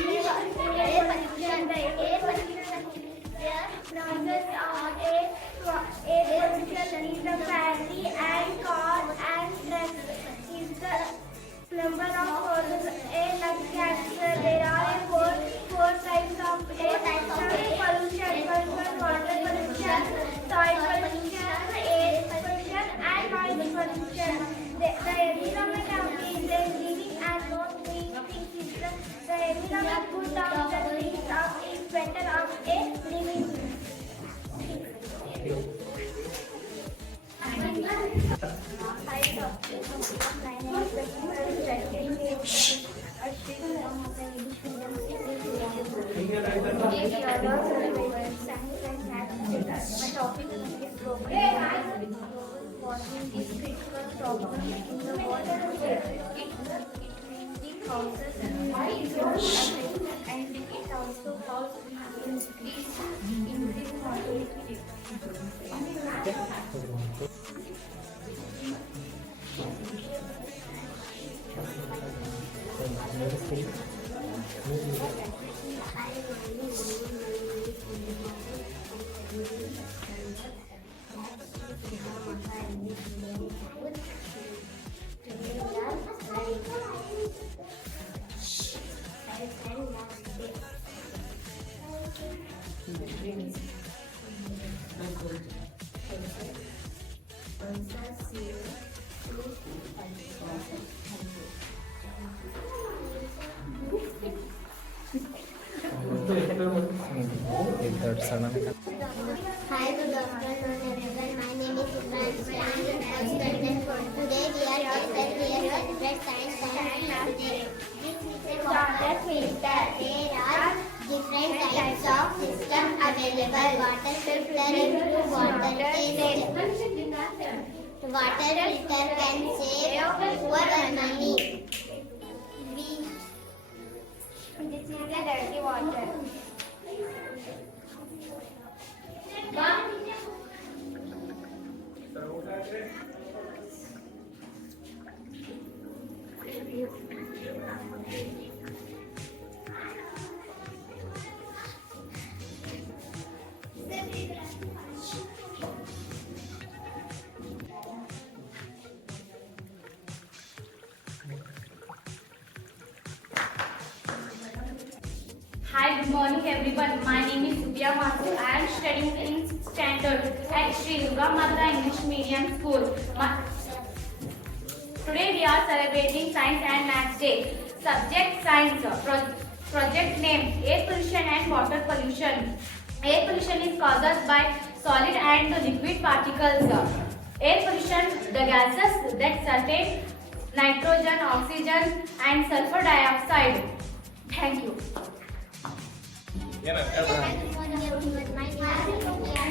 air pollution. The air pollution process of air pollution is the factory and cars and trucks is the number of causes air cancer. There are four types of air pollution: water pollution, soil pollution, air pollution, and noise pollution. The environment of the living and not living things is the environment good of the things of is better of a living thing. Hi doctor, my name is my topic is problem. Washing is critical problem in the water. It causes and it also causes increase mortality. Hi, good afternoon everyone. My name is Imran. Today we are here at different science and today. This is a water filter. There are different types of systems available. Water filter into water taste. Water filter can save our money. Hi, good morning everyone. My name is Subhya Masu. I am studying in 6th standard at Sri Durga Mata English Medium School. Today we are celebrating Science and Maths Day. Subject Science. Project name Air Pollution and Water Pollution. Air pollution is caused by solid and liquid particles. Air pollution, the gases that contain nitrogen, oxygen and sulfur dioxide. Thank you. Good morning everyone. My name is Sophia.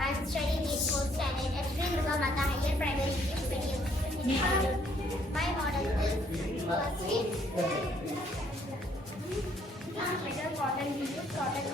I am studying in 4th standard at Sri Durga Mata Higher Primary Medium. My model is metal, cotton, cotton,